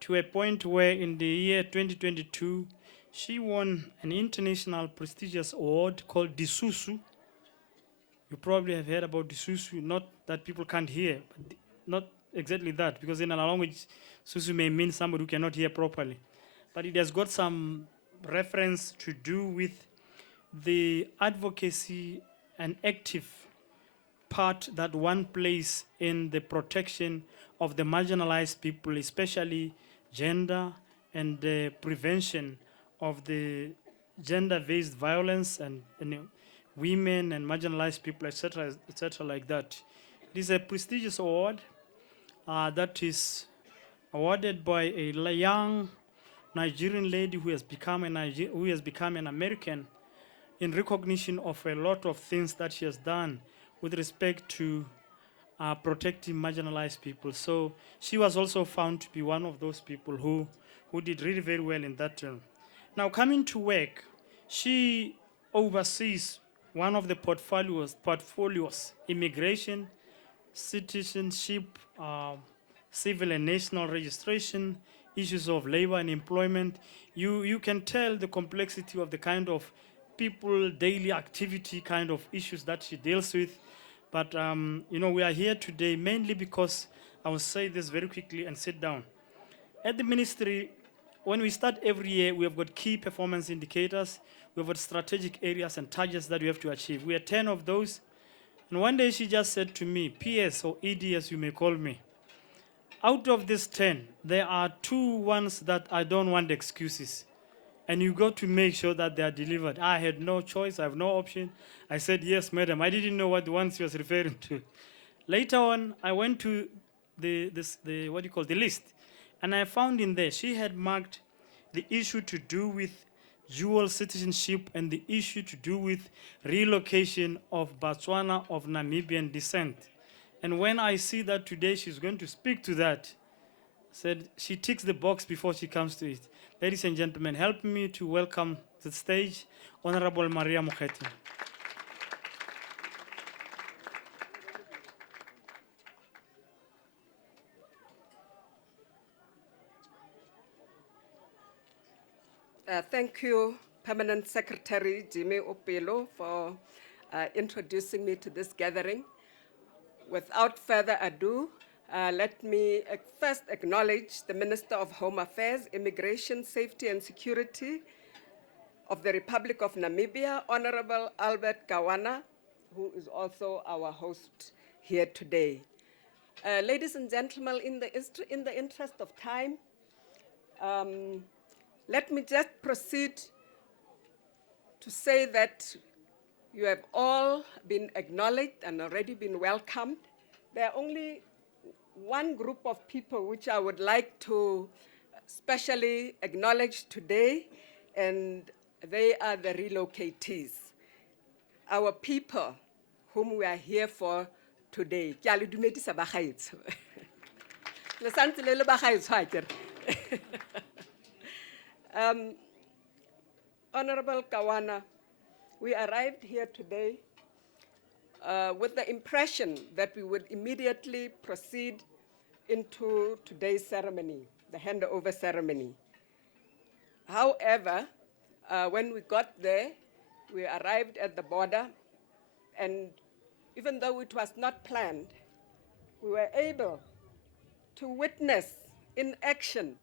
to a point where in the year 2022, she won an international prestigious award called Disusu. You probably have heard about Disusu, not that people can't hear, but not exactly that, because in our language, Susu may mean somebody who cannot hear properly. But it has got some reference to do with the advocacy and active part that one plays in the protection of the marginalized people, especially gender and the prevention of the gender-based violence and women and marginalized people, etc., like that. It is a prestigious award that is awarded by a young Nigerian lady who has become an American in recognition of a lot of things that she has done with respect to protecting marginalized people. So she was also found to be one of those people who did really very well in that term. Now, coming to work, she oversees one of the portfolios, immigration, citizenship, civil and national registration, issues of labor and employment. You can tell the complexity of the kind of people, daily activity kind of issues that she deals with. But we are here today mainly because, I will say this very quickly and sit down. At the ministry, when we start every year, we have got key performance indicators. We have got strategic areas and targets that we have to achieve. We are 10 of those. And one day she just said to me, PS or ED as you may call me, out of these 10, there are 2 ones that I don't want excuses. And you got to make sure that they are delivered. I had no choice, I have no option. I said, yes, madam. I didn't know what the ones she was referring to. Later on, I went to the list. And I found in there, she had marked the issue to do with dual citizenship and the issue to do with relocation of Botswana of Namibian descent. And when I see that today she's going to speak to that, said she ticks the box before she comes to it. Ladies and gentlemen, help me to welcome to the stage Honorable Maria Mokgethi. Thank you, Permanent Secretary Jimmy Opelo, for introducing me to this gathering. Without further ado, let me first acknowledge the Minister of Home Affairs, Immigration, Safety and Security of the Republic of Namibia, Honorable Albert Kawana, who is also our host here today. Ladies and gentlemen, in the interest of time, let me just proceed to say that you have all been acknowledged and already been welcomed. There are only one group of people which I would like to specially acknowledge today, and they are the relocatees. our people whom we are here for today. Ke a le dumedisa bagaetsho. Le santse le le bagaetsho akere. Honorable Kawana, we arrived here today with the impression that we would immediately proceed into today's ceremony, the handover ceremony. However, when we got there, we arrived at the border, and even though it was not planned, we were able to witness in action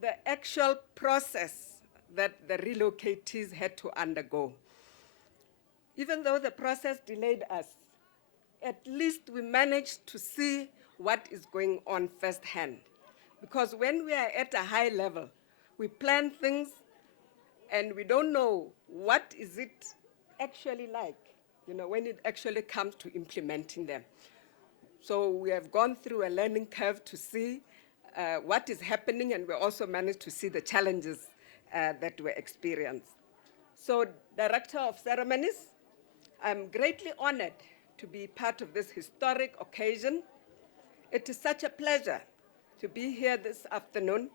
the actual process that the relocatees had to undergo. Even though the process delayed us, at least we managed to see what is going on firsthand. Because when we are at a high level, we plan things and we don't know what is it actually like, when it actually comes to implementing them. So we have gone through a learning curve to see what is happening, and we also managed to see the challenges that were experienced. So, Director of Ceremonies, I'm greatly honored to be part of this historic occasion. It is such a pleasure to be here this afternoon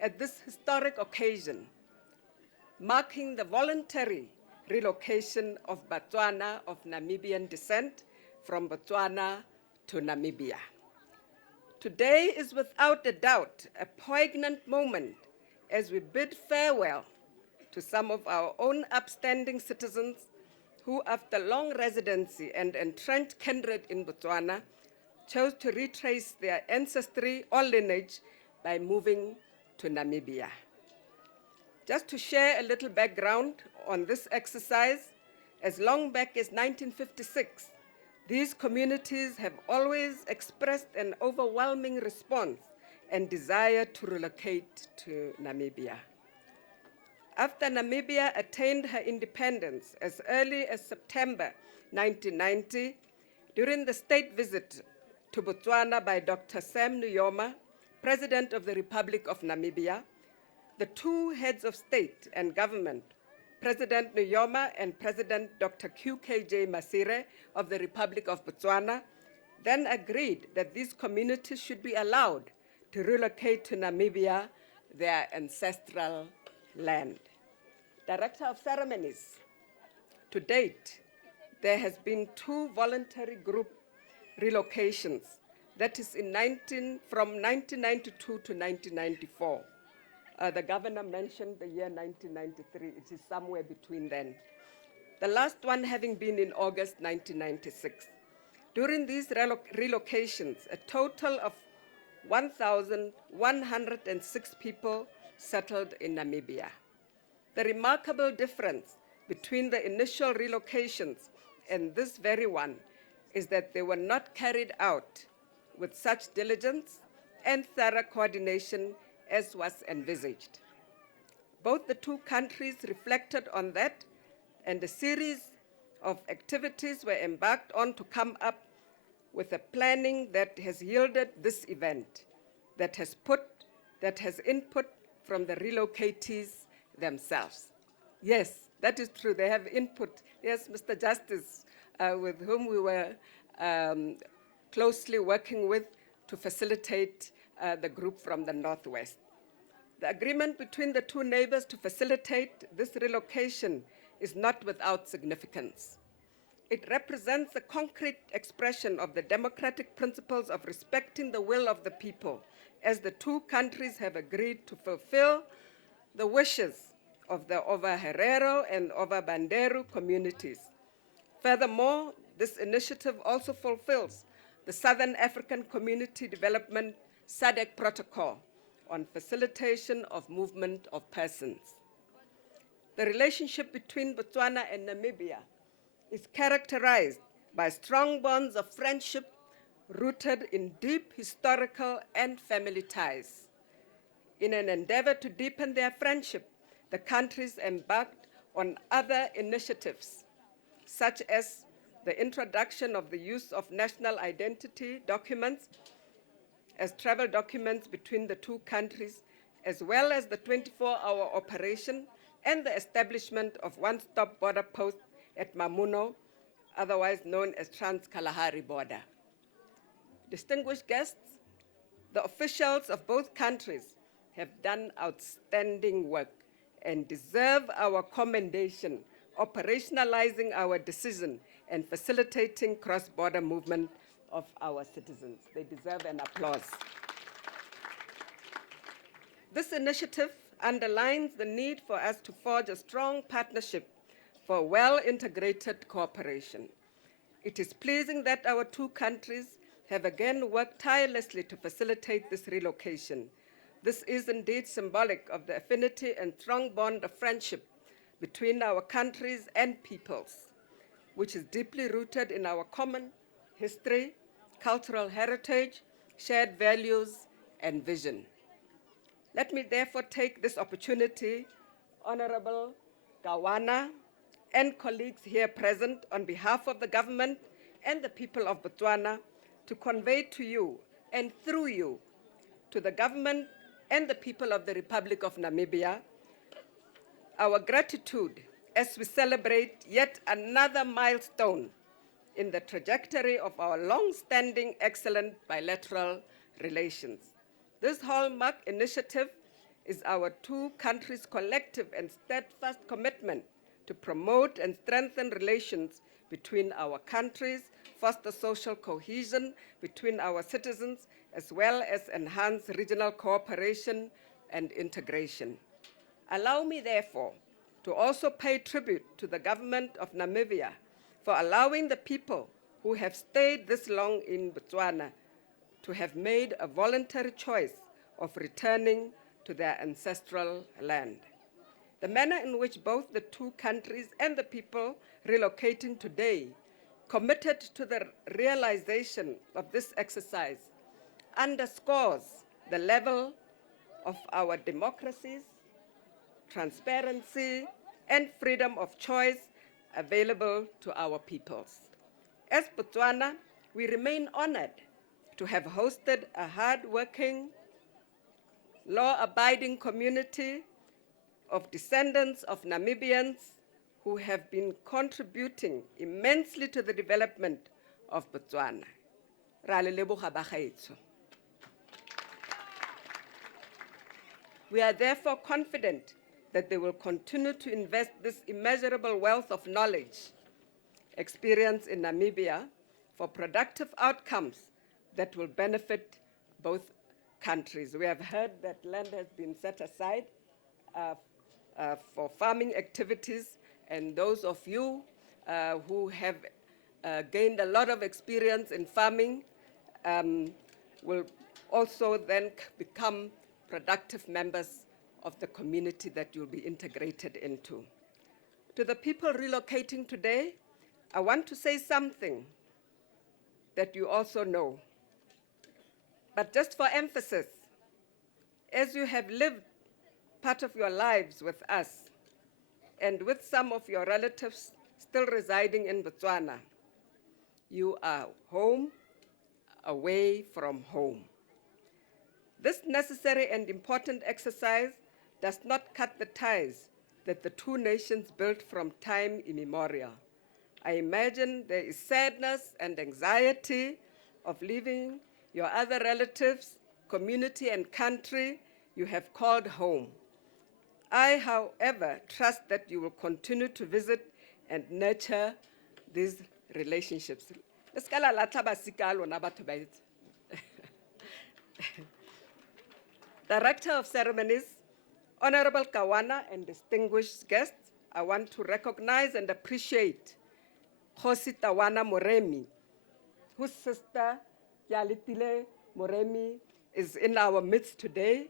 at this historic occasion, marking the voluntary relocation of Botswana of Namibian descent from Botswana to Namibia. Today is without a doubt a poignant moment as we bid farewell to some of our own upstanding citizens who, after long residency and entrenched kindred in Botswana, chose to retrace their ancestry or lineage by moving to Namibia. Just to share a little background on this exercise, as long back as 1956, these communities have always expressed an overwhelming response and desire to relocate to Namibia. After Namibia attained her independence as early as September 1990, during the state visit to Botswana by Dr. Sam Nujoma, President of the Republic of Namibia, the two heads of state and government, President Nujoma and President Dr. QKJ Masire of the Republic of Botswana, then agreed that these communities should be allowed to relocate to Namibia, their ancestral land. Director of Ceremonies, to date, there has been 2 voluntary group relocations, that is from 1992 to 1994. The governor mentioned the year 1993, it is somewhere between then. The last one having been in August 1996. During these relocations, a total of 1,106 people settled in Namibia. The remarkable difference between the initial relocations and this very one is that they were not carried out with such diligence and thorough coordination as was envisaged. Both the two countries reflected on that, and a series of activities were embarked on to come up with a planning that has yielded this event, that has input from the relocatees themselves. Yes, that is true, they have input. Yes, Mr. Justice, with whom we were closely working with to facilitate the group from the Northwest. The agreement between the two neighbors to facilitate this relocation is not without significance. It represents a concrete expression of the democratic principles of respecting the will of the people, as the two countries have agreed to fulfill the wishes of the Ova Herero and Ova Banderu communities. Furthermore, this initiative also fulfills the Southern African Community Development SADC Protocol on facilitation of movement of persons. The relationship between Botswana and Namibia is characterized by strong bonds of friendship rooted in deep historical and family ties. In an endeavor to deepen their friendship, the countries embarked on other initiatives, such as the introduction of the use of national identity documents as travel documents between the two countries, as well as the 24-hour operation and the establishment of one-stop border post at Mamuno, otherwise known as Trans-Kalahari border. Distinguished guests, the officials of both countries have done outstanding work and deserve our commendation, operationalizing our decision and facilitating cross-border movement of our citizens. They deserve an applause. This initiative underlines the need for us to forge a strong partnership for well-integrated cooperation. It is pleasing that our two countries have again worked tirelessly to facilitate this relocation. This is indeed symbolic of the affinity and strong bond of friendship between our countries and peoples, which is deeply rooted in our common history, cultural heritage, shared values, and vision. Let me therefore take this opportunity, Honorable Kawana and colleagues here present, on behalf of the government and the people of Botswana, to convey to you and through you to the government and the people of the Republic of Namibia our gratitude as we celebrate yet another milestone in the trajectory of our long-standing excellent bilateral relations. This hallmark initiative is our two countries' collective and steadfast commitment to promote and strengthen relations between our countries, foster social cohesion between our citizens, as well as enhance regional cooperation and integration. Allow me, therefore, to also pay tribute to the government of Namibia for allowing the people who have stayed this long in Botswana to have made a voluntary choice of returning to their ancestral land. The manner in which both the two countries and the people relocating today committed to the realization of this exercise underscores the level of our democracies, transparency, and freedom of choice available to our peoples. As Botswana, we remain honored to have hosted a hard-working, law-abiding community of descendants of Namibians who have been contributing immensely to the development of Botswana. Ra le leboga bagaetsho. We are therefore confident that they will continue to invest this immeasurable wealth of knowledge, experience in Namibia for productive outcomes that will benefit both countries. We have heard that land has been set aside for farming activities, and those of you who have gained a lot of experience in farming will also then become productive members of the community that you'll be integrated into. To the people relocating today, I want to say something that you also know. But just for emphasis, as you have lived part of your lives with us and with some of your relatives still residing in Botswana, you are home, away from home. This necessary and important exercise does not cut the ties that the two nations built from time immemorial. I imagine there is sadness and anxiety of leaving your other relatives, community, and country you have called home. I, however, trust that you will continue to visit and nurture these relationships. Director of Ceremonies, Honorable Kawana, and distinguished guests, I want to recognize and appreciate Khosi Tawana Moremi, whose sister, Yalitile Moremi, is in our midst today.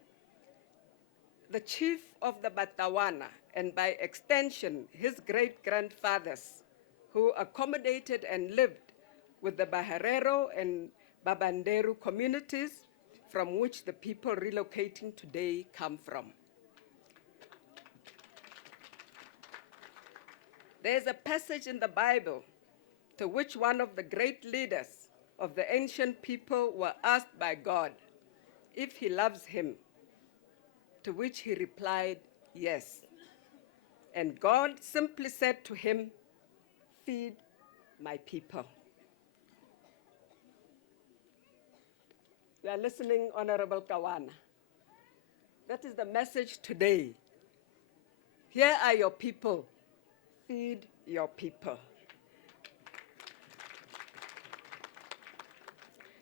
The chief of the Batawana, and by extension, his great-grandfathers, who accommodated and lived with the Baharero and Babanderu communities from which the people relocating today come from. There's a passage in the Bible to which one of the great leaders of the ancient people were asked by God if he loves him, to which he replied, yes. And God simply said to him, feed my people. You are listening, Honorable Kawana. That is the message today. Here are your people. Feed your people.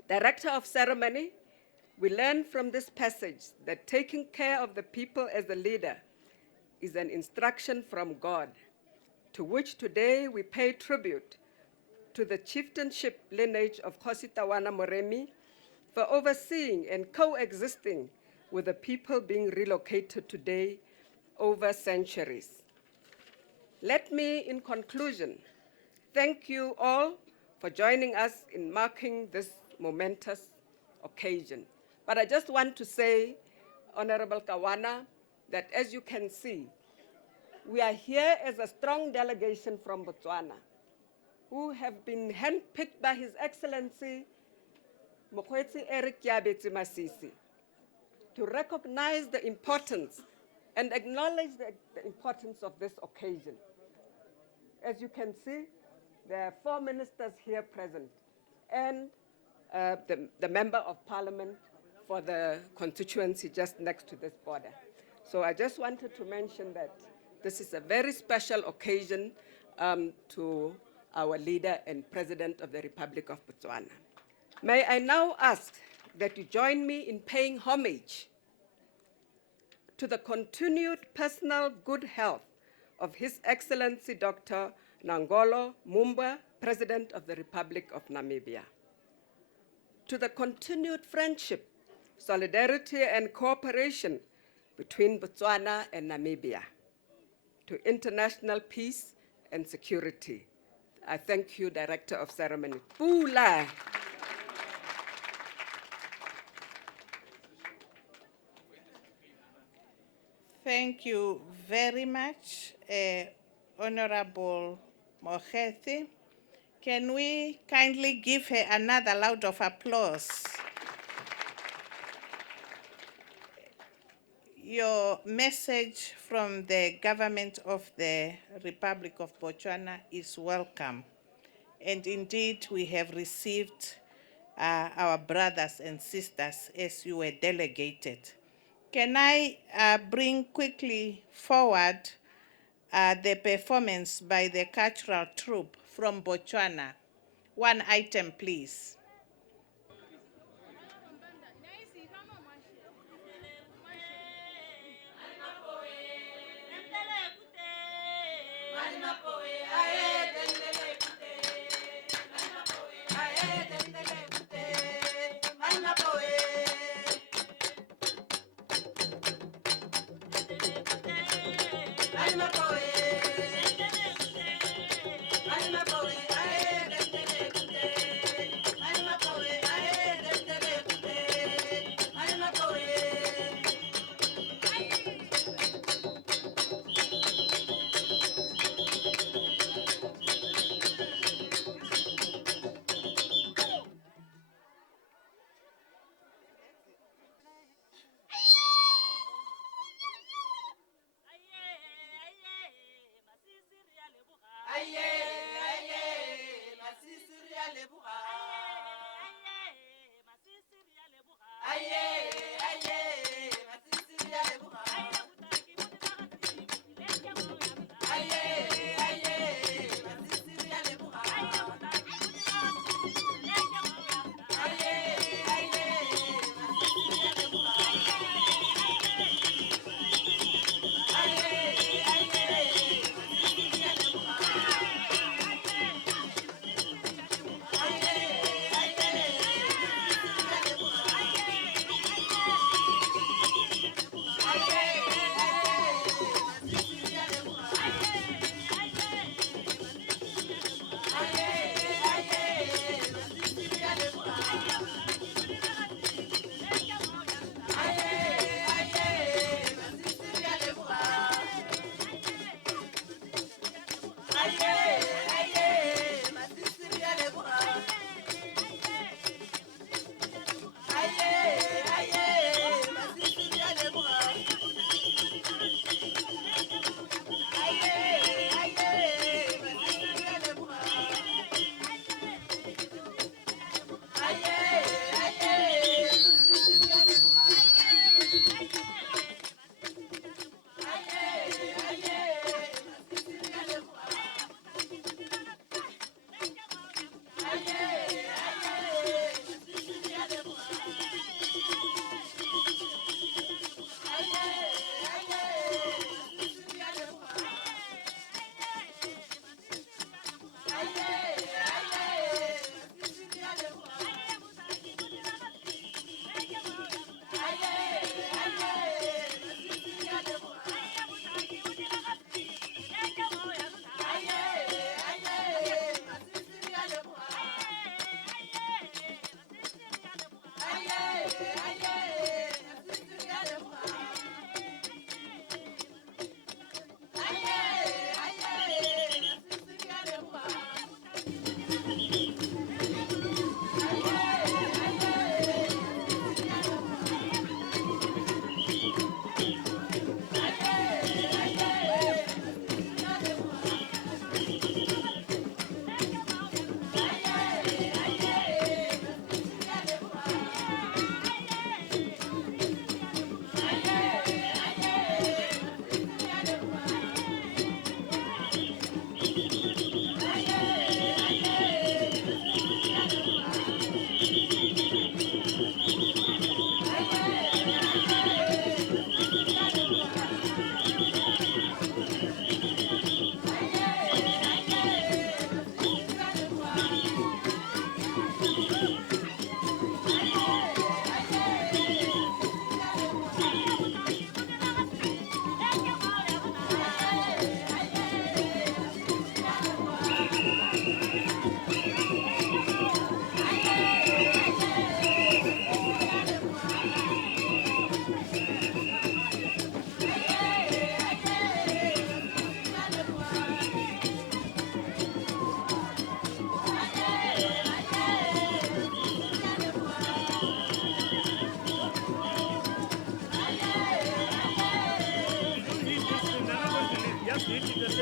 Director of Ceremony, we learn from this passage that taking care of the people as a leader is an instruction from God, to which today we pay tribute to the chieftainship lineage of Kgosi Tawana Moremi for overseeing and coexisting with the people being relocated today over centuries. Let me, in conclusion, thank you all for joining us in marking this momentous occasion. But I just want to say, Honorable Kawana, that as you can see, we are here as a strong delegation from Botswana who have been handpicked by His Excellency Mokgweetsi Eric Kiabetsi Masisi to recognize the importance and acknowledge the importance of this occasion. As you can see, there are 4 ministers here present and the Member of Parliament for the constituency just next to this border. So I just wanted to mention that this is a very special occasion to our leader and President of the Republic of Botswana. May I now ask that you join me in paying homage to the continued personal good health of His Excellency Dr. Nangolo Mumba, President of the Republic of Namibia, to the continued friendship, solidarity, and cooperation between Botswana and Namibia, to international peace and security. I thank you, Director of Ceremony. Pula. Thank you very much, Honorable Mohethi. Can we kindly give her another round of applause? Your message from the government of the Republic of Botswana is welcome. And indeed, we have received our brothers and sisters as you were delegated. Can I bring quickly forward the performance by the cultural troupe from Botswana? One item, please.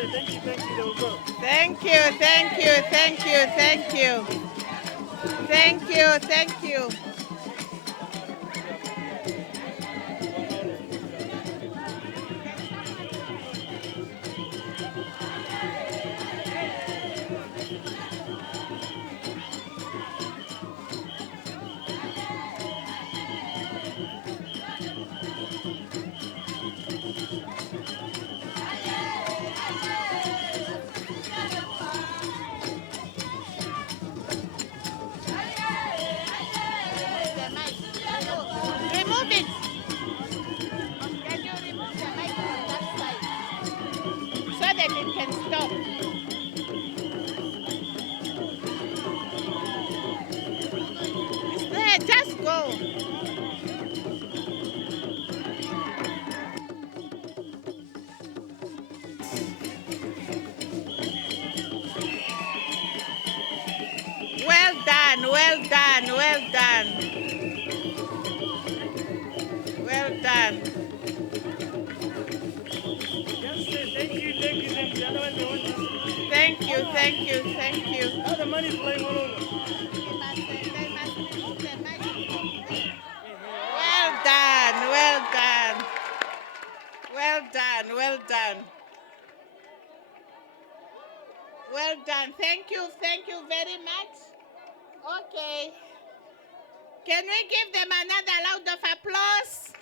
Thank you, they will go. Thank you, thank you, thank you, thank you. Thank you, thank you. Remove it. Can you remove the mic from that side so that it can stop? It's there, just go. Well done, well done, well done. Well done. Just say thank you, thank you. Otherwise, they won't listen. Thank you, thank you, thank you. Now the money is flying all over. Well done, well done. Well done, well done. Well done. Thank you very much. Okay. Can we give them another round of applause?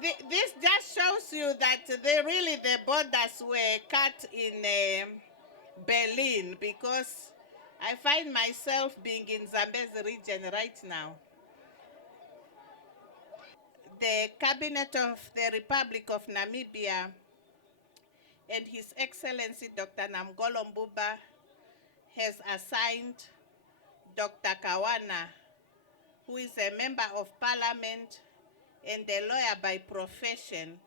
This just shows you that the borders were cut in Berlin, because I find myself being in Zambezi region right now. The Cabinet of the Republic of Namibia and His Excellency Dr. Namgolo Mbuba has assigned Dr. Kawana, who is a member of parliament and a lawyer by profession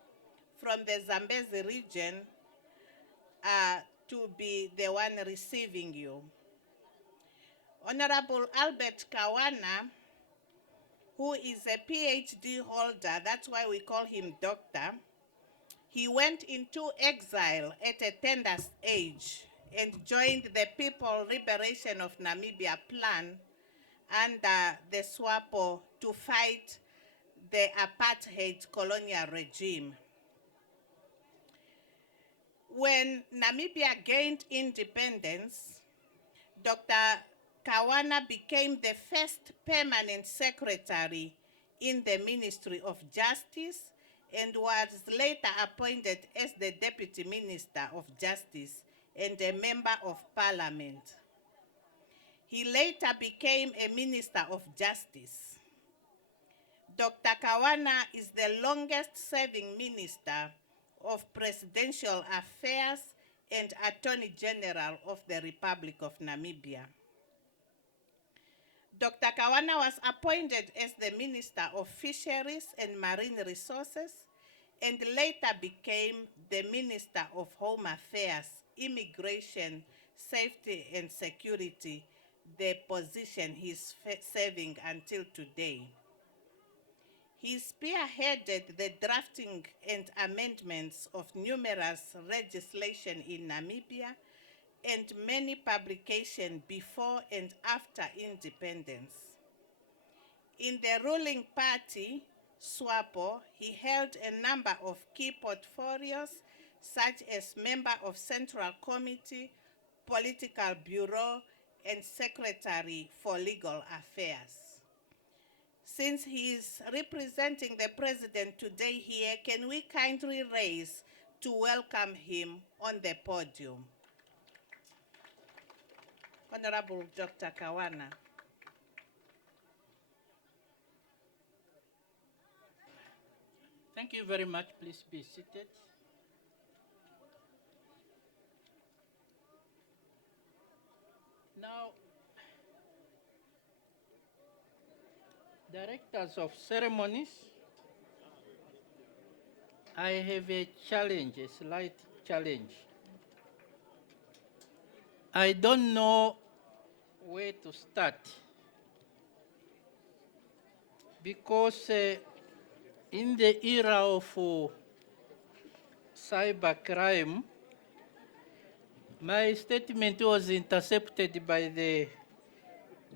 from the Zambezi region, to be the one receiving you. Honorable Albert Kawana, who is a PhD holder, that's why we call him doctor, he went into exile at a tender age and joined the People Liberation of Namibia plan under the SWAPO to fight the apartheid colonial regime. When Namibia gained independence, Dr. Kawana became the first permanent secretary in the Ministry of Justice and was later appointed as the Deputy Minister of Justice and a Member of Parliament. He later became a Minister of Justice. Dr. Kawana is the longest-serving Minister of Presidential Affairs and Attorney General of the Republic of Namibia. Dr. Kawana was appointed as the Minister of Fisheries and Marine Resources and later became the Minister of Home Affairs, Immigration, Safety and Security, the position he's serving until today. He spearheaded the drafting and amendments of numerous legislation in Namibia and many publications before and after independence. In the ruling party, SWAPO, he held a number of key portfolios, such as member of Central Committee, Political Bureau, and Secretary for Legal Affairs. Since he is representing the President today here, can we kindly raise to welcome him on the podium? Honorable Dr. Kawana. Thank you very much. Please be seated. Now, directors of ceremonies, I have a challenge, a slight challenge. I don't know where to start because in the era of cybercrime, my statement was intercepted by the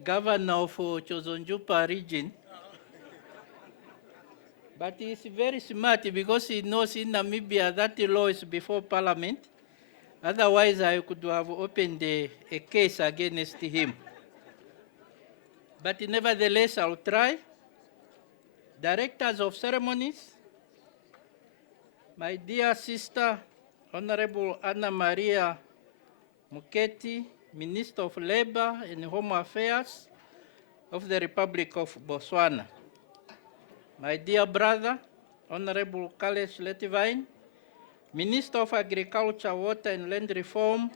governor of Otjozondjupa Region. But he's very smart because he knows in Namibia that the law is before parliament. Otherwise, I could have opened a case against him. But nevertheless, I'll try. Directors of ceremonies, my dear sister, Honorable Anna Maria Muketi, Minister of Labor and Home Affairs of the Republic of Botswana. My dear brother, Honorable Kalesh Letivine, Minister of Agriculture, Water and Land Reform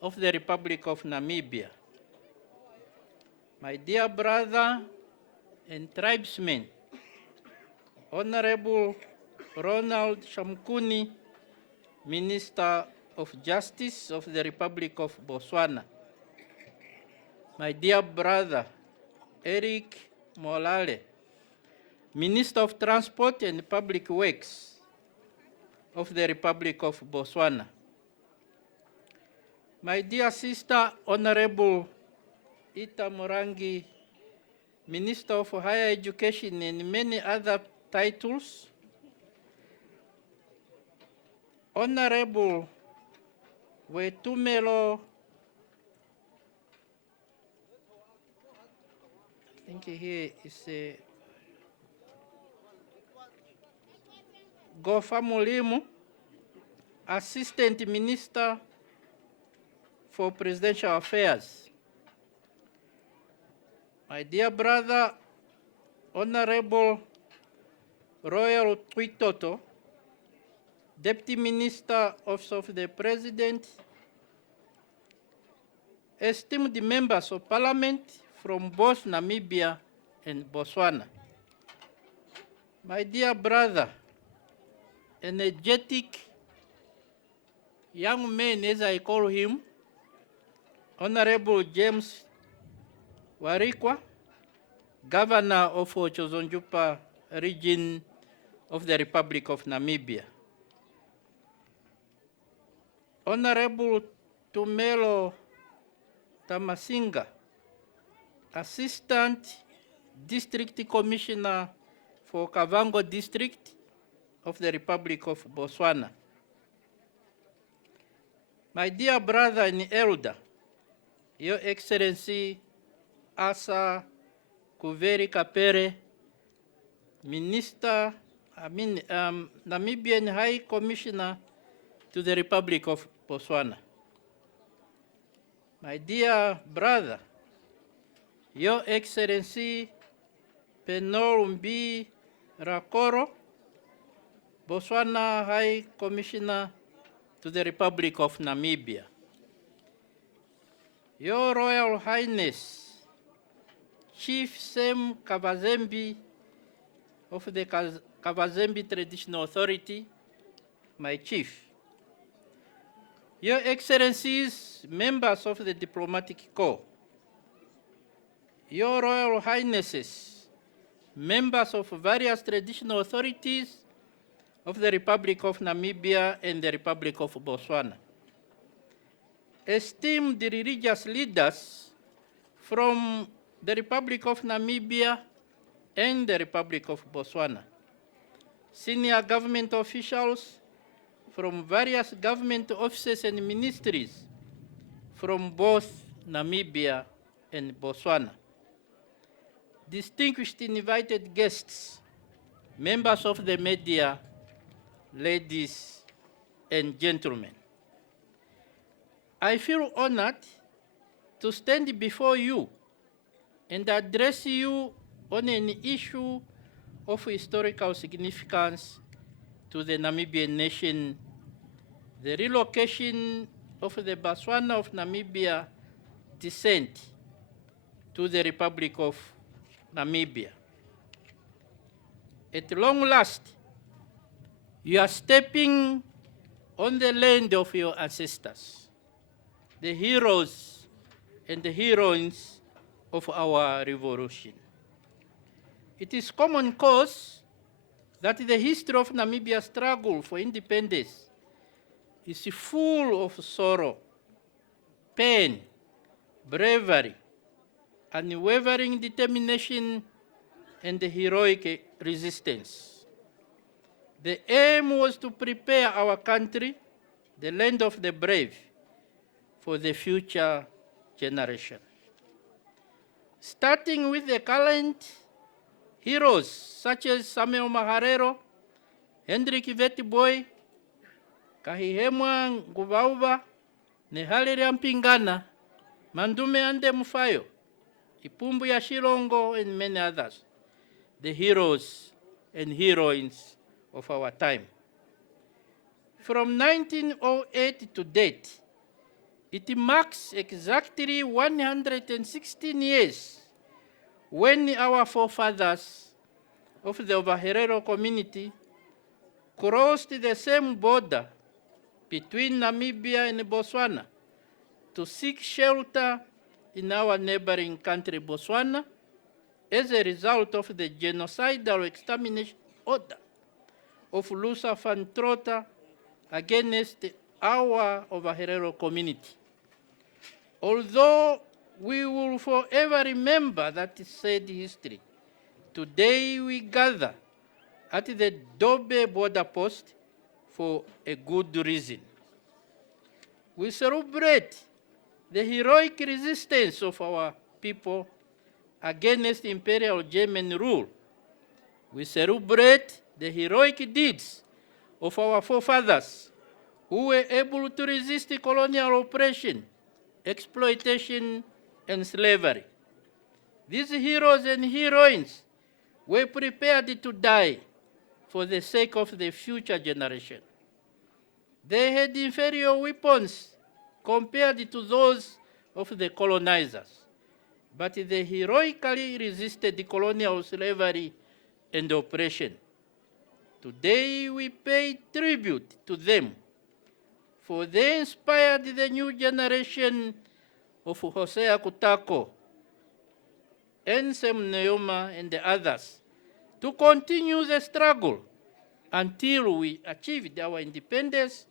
of the Republic of Namibia. My dear brother and tribesmen, Honorable Ronald Shamkuni, Minister of Justice of the Republic of Botswana. My dear brother, Eric Molale, Minister of Transport and Public Works of the Republic of Botswana. My dear sister, Honorable Ita Morangi, Minister of Higher Education and many other titles. Honorable Wetumelo, I think here is a Gofamulimu, Assistant Minister for Presidential Affairs. My dear brother, Honorable Royal Twitoto, Deputy Minister, Office of the President, esteemed members of Parliament from both Namibia and Botswana. My dear brother, energetic young man, as I call him, Honorable James Warikwa, Governor of Otjozondjupa Region of the Republic of Namibia. Honorable Tumelo Tamasinga, Assistant District Commissioner for Kavango District of the Republic of Botswana. My dear brother and elder, Your Excellency Asa Kuveri Kapere, Namibian High Commissioner to the Republic of Botswana. My dear brother, Your Excellency Penolombi Rakoro, Botswana High Commissioner to the Republic of Namibia. Your Royal Highness, Chief Sem Kavazembi of the Kavazembi Traditional Authority, my chief. Your Excellencies, members of the Diplomatic Corps, Your Royal Highnesses, members of various traditional authorities of the Republic of Namibia and the Republic of Botswana, esteemed religious leaders from the Republic of Namibia and the Republic of Botswana, senior government officials from various government offices and ministries from both Namibia and Botswana, distinguished invited guests, members of the media, ladies and gentlemen. I feel honored to stand before you and address you on an issue of historical significance to the Namibian nation, the relocation of the Botswana of Namibia descent to the Republic of Namibia. At long last, you are stepping on the land of your ancestors, the heroes and the heroines of our revolution. It is common cause that the history of Namibia's struggle for independence is full of sorrow, pain, bravery, unwavering determination, and heroic resistance. The aim was to prepare our country, the land of the brave, for the future generation. Starting with the current heroes such as Samuel Maharero, Hendrik Witbooi, Kahihemwa Ngubauba, Nehalere Mpingana, Mandume Ande Mufayo, Ipumbu ya Shilongo, and many others, the heroes and heroines of our time. From 1908 to date, it marks exactly 116 years when our forefathers of the Ovaherero community crossed the same border between Namibia and Botswana to seek shelter in our neighboring country, Botswana, as a result of the genocidal extermination order of Lusa van Trotha against our Ovaherero community. Although we will forever remember that sad history, today we gather at the Dobe Border Post for a good reason. We celebrate the heroic resistance of our people against imperial German rule. We celebrate the heroic deeds of our forefathers who were able to resist the colonial oppression, exploitation, and slavery. These heroes and heroines were prepared to die for the sake of the future generation. They had inferior weapons compared to those of the colonizers, but they heroically resisted the colonial slavery and oppression. Today we pay tribute to them, for they inspired the new generation of Hosea Kutako, Ensem Neoma, and the others to continue the struggle until we achieved our independence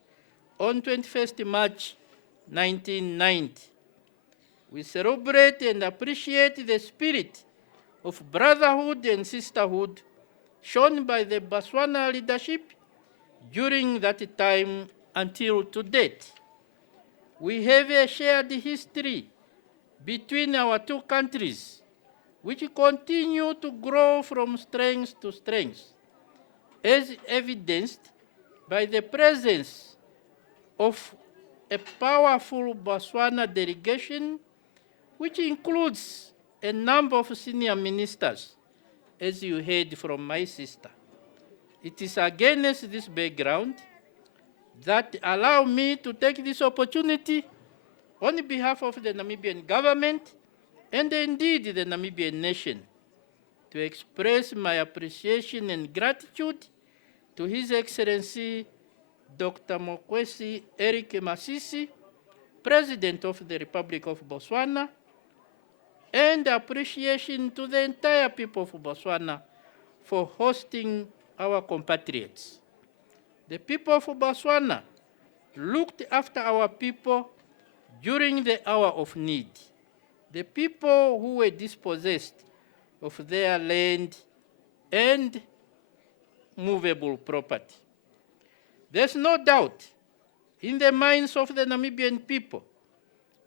on 21st March 1990. We celebrate and appreciate the spirit of brotherhood and sisterhood shown by the Botswana leadership during that time until to date. We have a shared history between our two countries, which continue to grow from strength to strength, as evidenced by the presence of a powerful Botswana delegation, which includes a number of senior ministers, as you heard from my sister. It is against this background that allow me to take this opportunity on behalf of the Namibian government and indeed the Namibian nation to express my appreciation and gratitude to His Excellency Dr. Mokwesi Eric Masisi, President of the Republic of Botswana, and appreciation to the entire people of Botswana for hosting our compatriots. The people of Botswana looked after our people during the hour of need. The people who were dispossessed of their land and movable property. There's no doubt in the minds of the Namibian people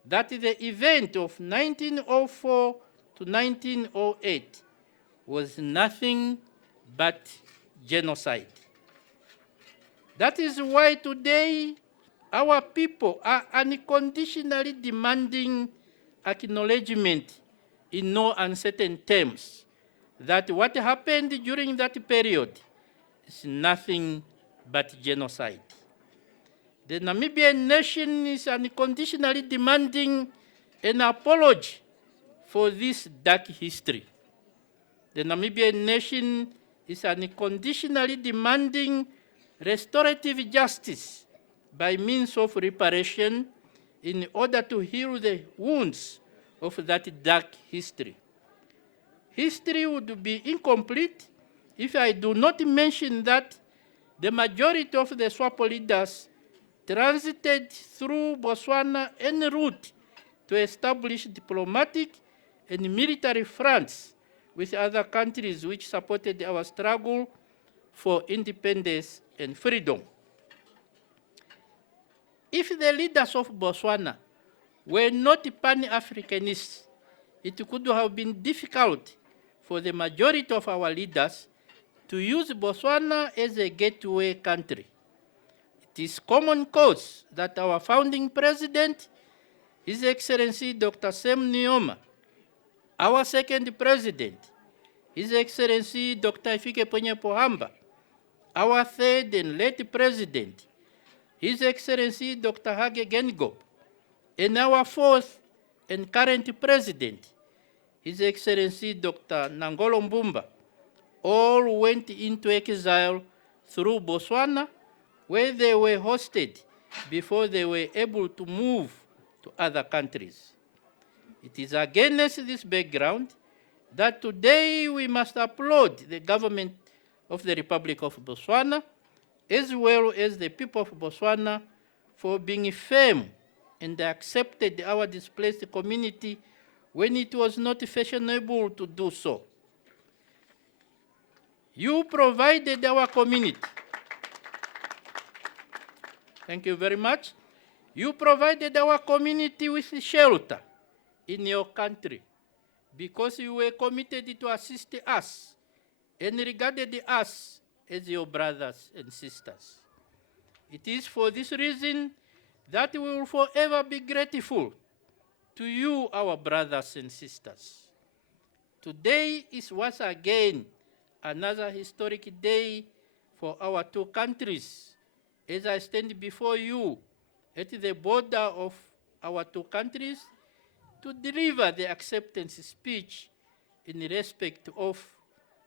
that the event of 1904 to 1908 was nothing but genocide. That is why today our people are unconditionally demanding acknowledgement in no uncertain terms that what happened during that period is nothing but genocide. The Namibian nation is unconditionally demanding an apology for this dark history. The Namibian nation is unconditionally demanding restorative justice by means of reparation in order to heal the wounds of that dark history. History would be incomplete if I do not mention that the majority of the SWAPO leaders transited through Botswana en route to establish diplomatic and military fronts with other countries which supported our struggle for independence and freedom. If the leaders of Botswana were not Pan-Africanists, it could have been difficult for the majority of our leaders to use Botswana as a gateway country. It is common cause that our founding president, His Excellency Dr. Sam Nujoma, our second president, His Excellency Dr. Hifikepunye Pohamba, our third and late president, His Excellency Dr. Hage Geingob, and our fourth and current president, His Excellency Dr. Nangolo Mbumba, all went into exile through Botswana, where they were hosted before they were able to move to other countries. It is against this background that today we must applaud the government of the Republic of Botswana, as well as the people of Botswana, for being firm and accepted our displaced community when it was not fashionable to do so. You provided our community. Thank you very much. You provided our community with shelter in your country because you were committed to assist us and regarded us as your brothers and sisters. It is for this reason that we will forever be grateful to you, our brothers and sisters. Today is once again another historic day for our two countries as I stand before you at the border of our two countries to deliver the acceptance speech in respect of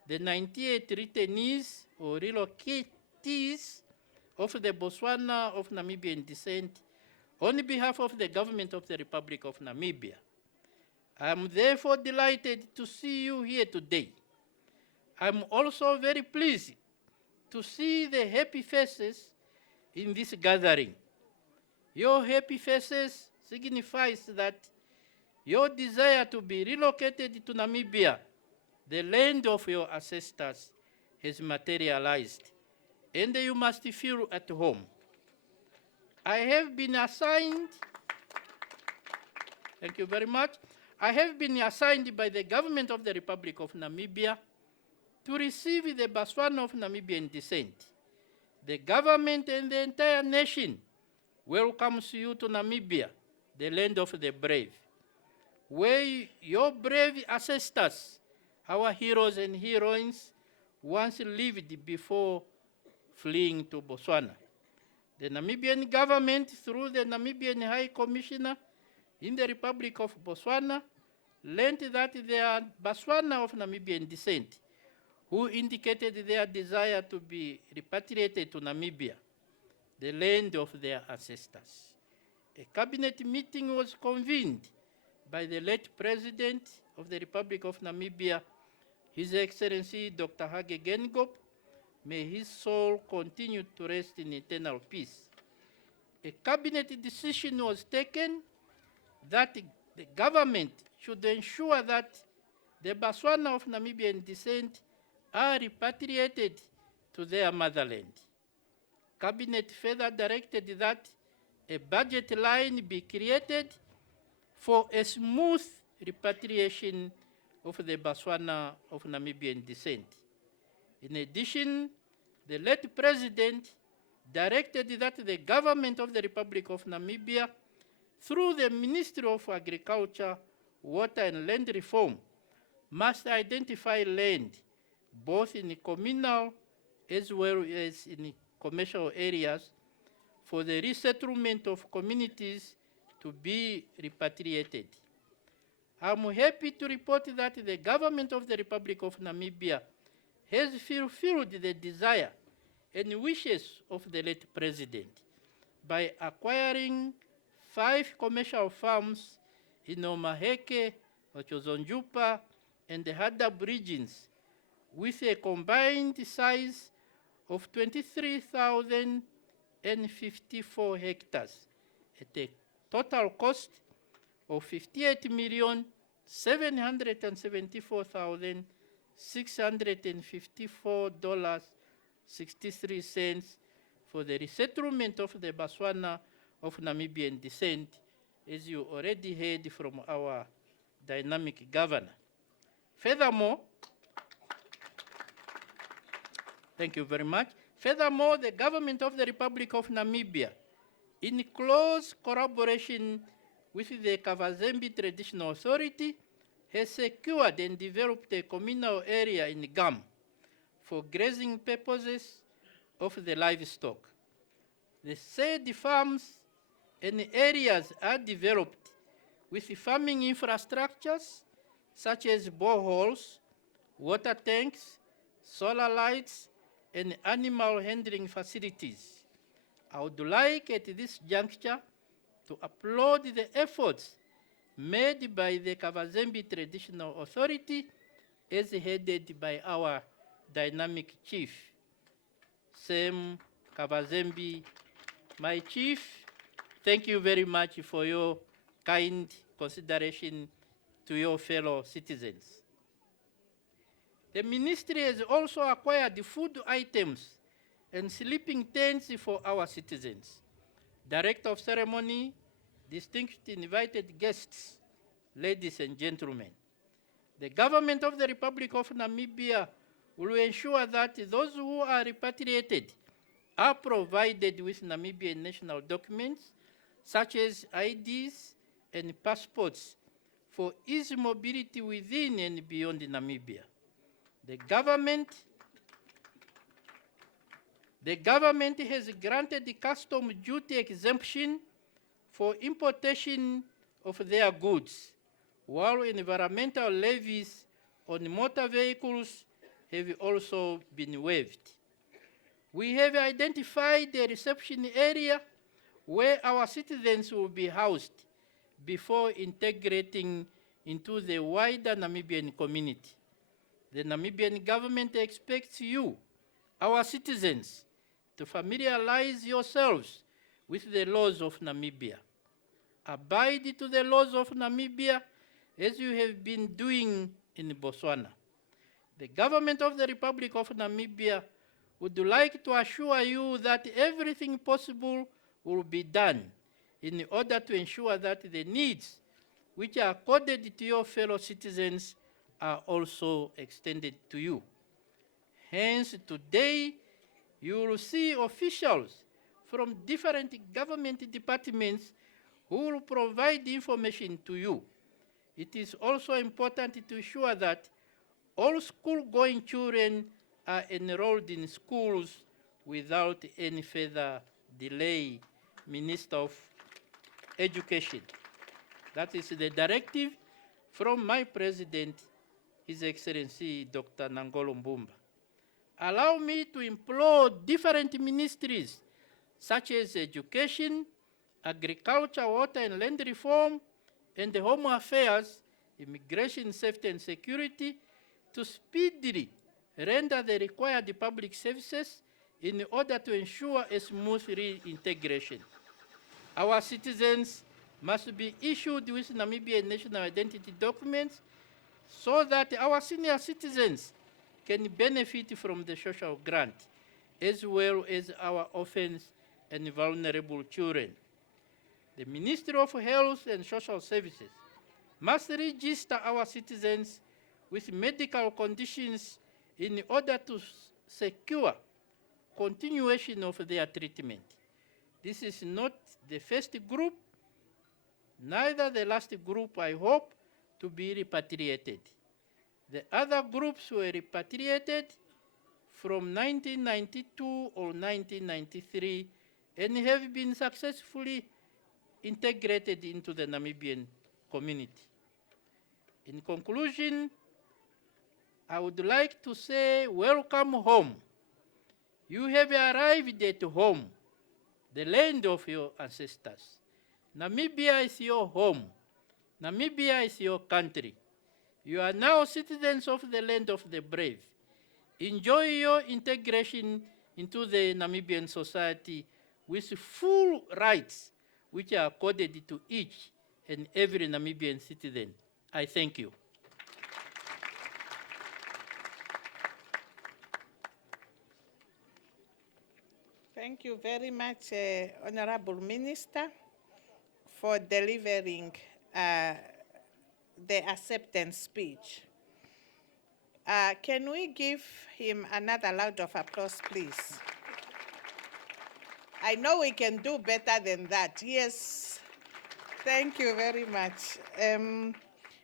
the 98 returnees or relocatees of the Botswana of Namibian descent on behalf of the government of the Republic of Namibia. I am therefore delighted to see you here today. I am also very pleased to see the happy faces in this gathering. Your happy faces signifies that your desire to be relocated to Namibia, the land of your ancestors, has materialized, and you must feel at home. I have been assigned, thank you very much, I have been assigned by the government of the Republic of Namibia to receive the Botswana of Namibian descent. The government and the entire nation welcomes you to Namibia, the land of the brave, where your brave ancestors, our heroes and heroines, once lived before fleeing to Botswana. The Namibian government, through the Namibian High Commissioner in the Republic of Botswana, learned that there are Botswana of Namibian descent who indicated their desire to be repatriated to Namibia, the land of their ancestors. A cabinet meeting was convened by the late President of the Republic of Namibia, His Excellency Dr. Hage Geingob. May his soul continue to rest in eternal peace. A cabinet decision was taken that the government should ensure that the Botswana of Namibian descent are repatriated to their motherland. Cabinet further directed that a budget line be created for a smooth repatriation of the Botswana of Namibian descent. In addition, the late President directed that the government of the Republic of Namibia, through the Ministry of Agriculture, Water and Land Reform, must identify land, both in communal as well as in commercial areas, for the resettlement of communities to be repatriated. I'm happy to report that the government of the Republic of Namibia has fulfilled the desire and wishes of the late President by acquiring 5 commercial farms in Omaheke, Otjozondjupa, and the Hadab regions, with a combined size of 23,054 hectares at a total cost of $58,774,654.63 for the resettlement of the Botswana of Namibian descent, as you already heard from our dynamic governor. Furthermore, thank you very much. Furthermore, the government of the Republic of Namibia, in close collaboration with the Kavazembe Traditional Authority, has secured and developed a communal area in Gam for grazing purposes of the livestock. The said farms and areas are developed with farming infrastructures such as boreholes, water tanks, solar lights, and animal handling facilities. I would like at this juncture to applaud the efforts made by the Kavazembe Traditional Authority as headed by our dynamic chief, Sam Kavazembe. My chief, thank you very much for your kind consideration to your fellow citizens. The ministry has also acquired food items and sleeping tents for our citizens. Director of Ceremony, distinguished invited guests, ladies and gentlemen, the government of the Republic of Namibia will ensure that those who are repatriated are provided with Namibian national documents, such as IDs and passports, for easy mobility within and beyond Namibia. The government has granted the custom duty exemption for importation of their goods, while environmental levies on motor vehicles have also been waived. We have identified a reception area where our citizens will be housed before integrating into the wider Namibian community. The Namibian government expects you, our citizens, to familiarize yourselves with the laws of Namibia. Abide to the laws of Namibia as you have been doing in Botswana. The government of the Republic of Namibia would like to assure you that everything possible will be done in order to ensure that the needs which are accorded to your fellow citizens are also extended to you. Hence, today, you will see officials from different government departments who will provide information to you. It is also important to ensure that all school-going children are enrolled in schools without any further delay. Minister of Education. That is the directive from my president, His Excellency Dr. Nangolo Mbumba. Allow me to implore different ministries such as Education, Agriculture, Water and Land Reform, and the Home Affairs, Immigration, Safety and Security to speedily render the required public services in order to ensure a smooth reintegration. Our citizens must be issued with Namibian national identity documents so that our senior citizens can benefit from the social grant, as well as our orphans and vulnerable children. The Ministry of Health and Social Services must register our citizens with medical conditions in order to secure continuation of their treatment. This is not the first group, neither the last group, I hope, to be repatriated. The other groups were repatriated from 1992 or 1993 and have been successfully integrated into the Namibian community. In conclusion, I would like to say welcome home. You have arrived at home, the land of your ancestors. Namibia is your home. Namibia is your country. You are now citizens of the land of the brave. enjoy your integration into the Namibian society with full rights which are accorded to each and every Namibian citizen. I thank you. Thank you very much, Honorable Minister, for delivering the acceptance speech. Can we give him another round of applause, please? I know we can do better than that. Yes. Thank you very much.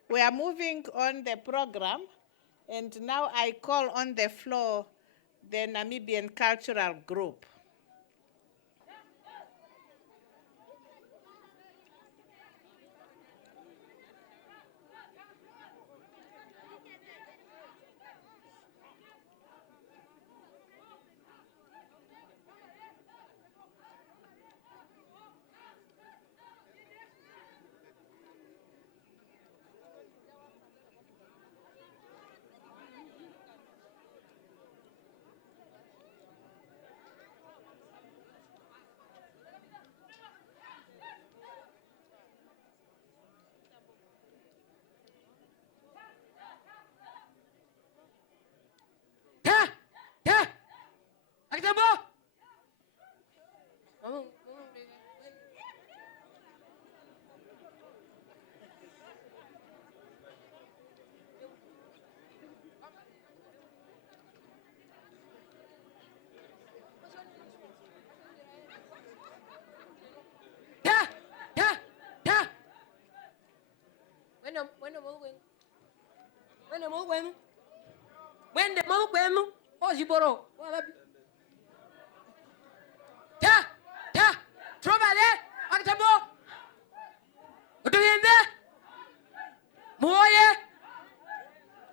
We are moving on the program, and now I call on the floor the Namibian Cultural Group. When the mobile, oh, you borrow. Ta, ta, trouble there, Octabo. What do you in there? Moye,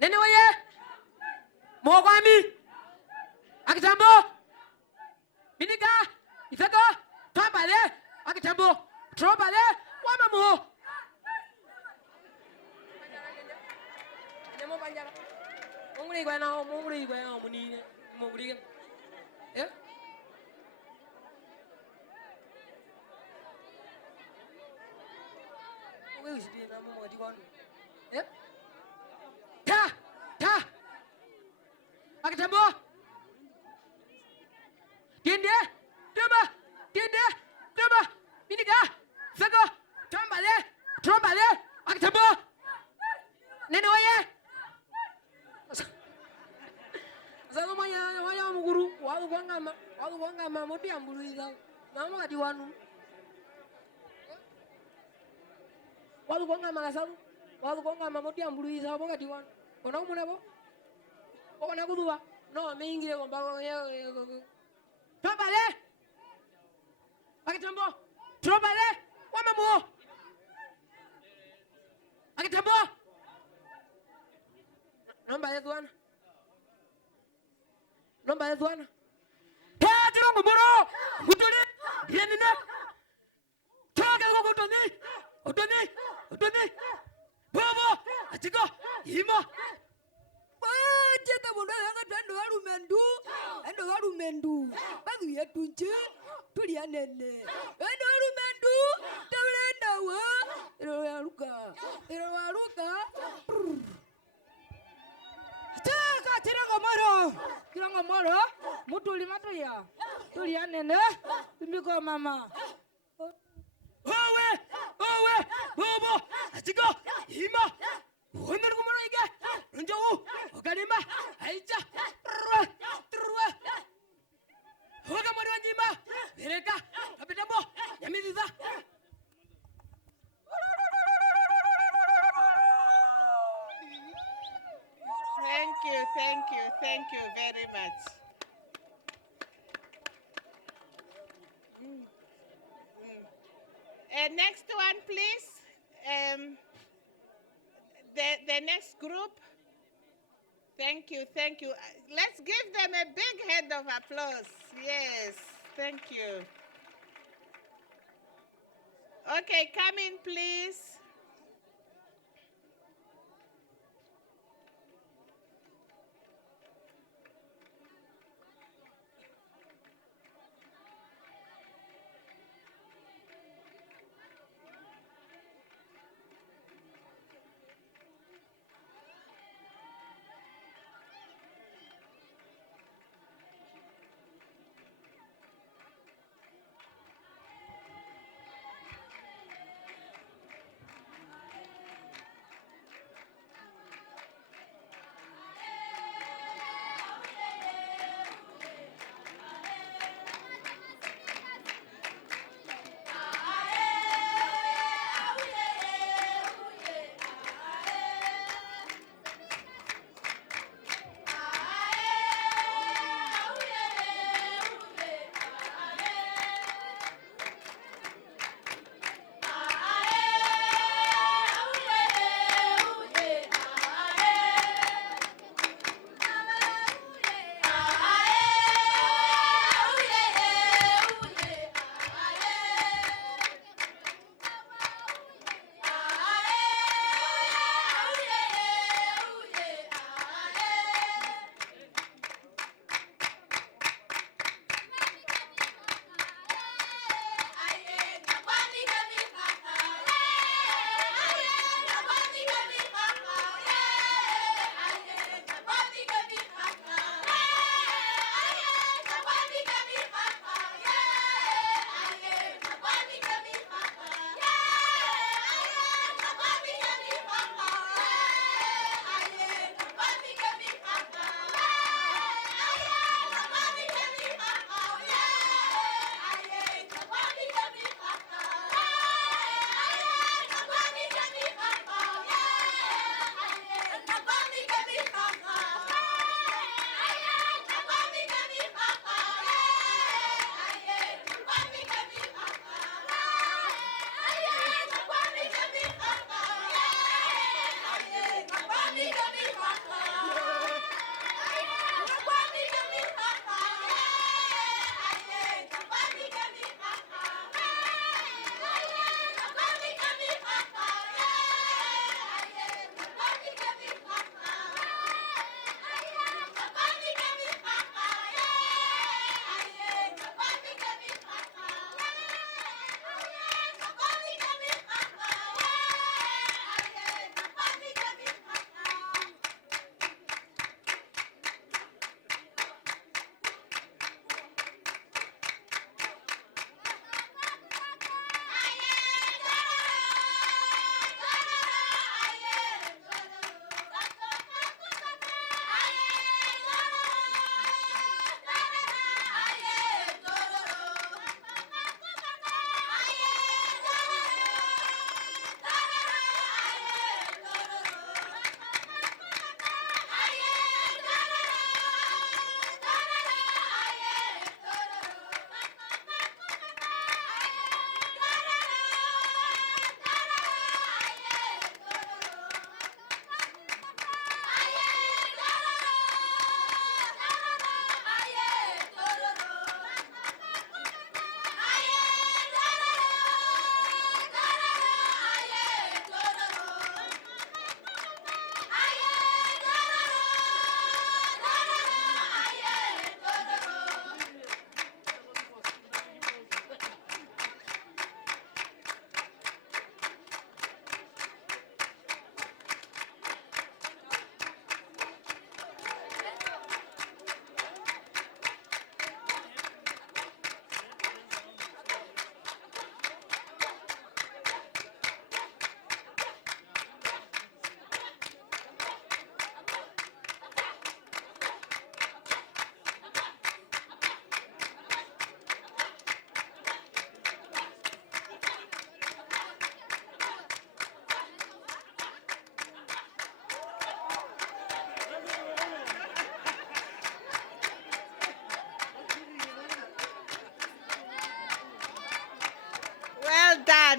Nenewaye, Mogami, Octabo, Miniga, if I go, trouble there, Octabo, trouble there, one more. Mungri gua na, mungri kan, ya? Mungri udah di nama mau diwan, ya? Ta, aku jambu, tiada, ini kah? Sego, trombale, aku jambu, nenek waya. Sasa maya muguru wadu kwanga moti ambuluiza namu kadi wanu wadu kwanga magasalu wadu kwanga moti ambuluiza bo kadi wanu ona kumuna bo ona kuduwa no mingire komba tobale akitambo tobale wamamu akitambo namba yetu wana Nomba ya Bwana. Tatu nguburo. Utoni. Yenina. Toka kwa utoni. Bobo. Atiko. Hima. Jeta bono yanga tando harumendu. Badu yetu nje. Tulia nene. Endo harumendu. Tawlenda wa. Ero waruka. Tiranga moro, mutuli matoya, tulia nene, ndiko mama. Owe, bobo, atiko, hima, wonder kumaro ige, njowu, okanima, aicha, truwe, hoga maro njima, vereka, kapitamo, yamidiza. Thank you very much. Next one, please. The next group. Thank you. Let's give them a big hand of applause. Yes, thank you. Okay, come in, please.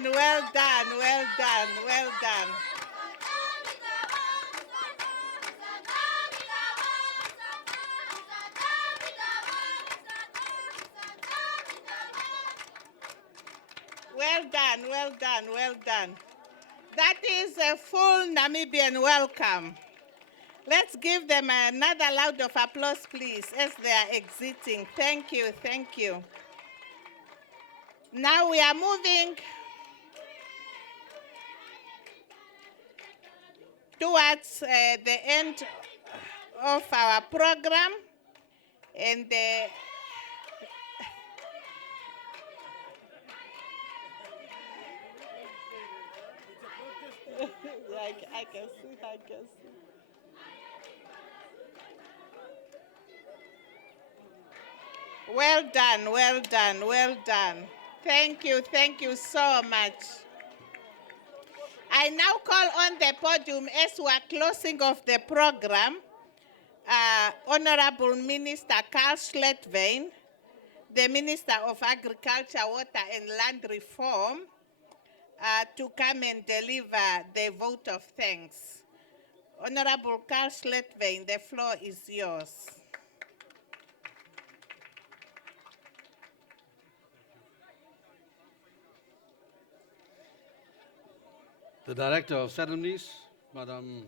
done, well done, well done, well done. Well done, well done, well done. That is a full Namibian welcome. Let's give them another round of applause, please, as they are exiting. Thank you, thank you. Now we are moving towards the end of our program, and I can see, I can see. Well done, well done, well done. Thank you so much. I now call on the podium as we are closing off the program, Honorable Minister Carl Schlettwein, the Minister of Agriculture, Water and Land Reform, to come and deliver the vote of thanks. Honorable Carl Schlettwein, the floor is yours. The Director of Ceremonies, Madam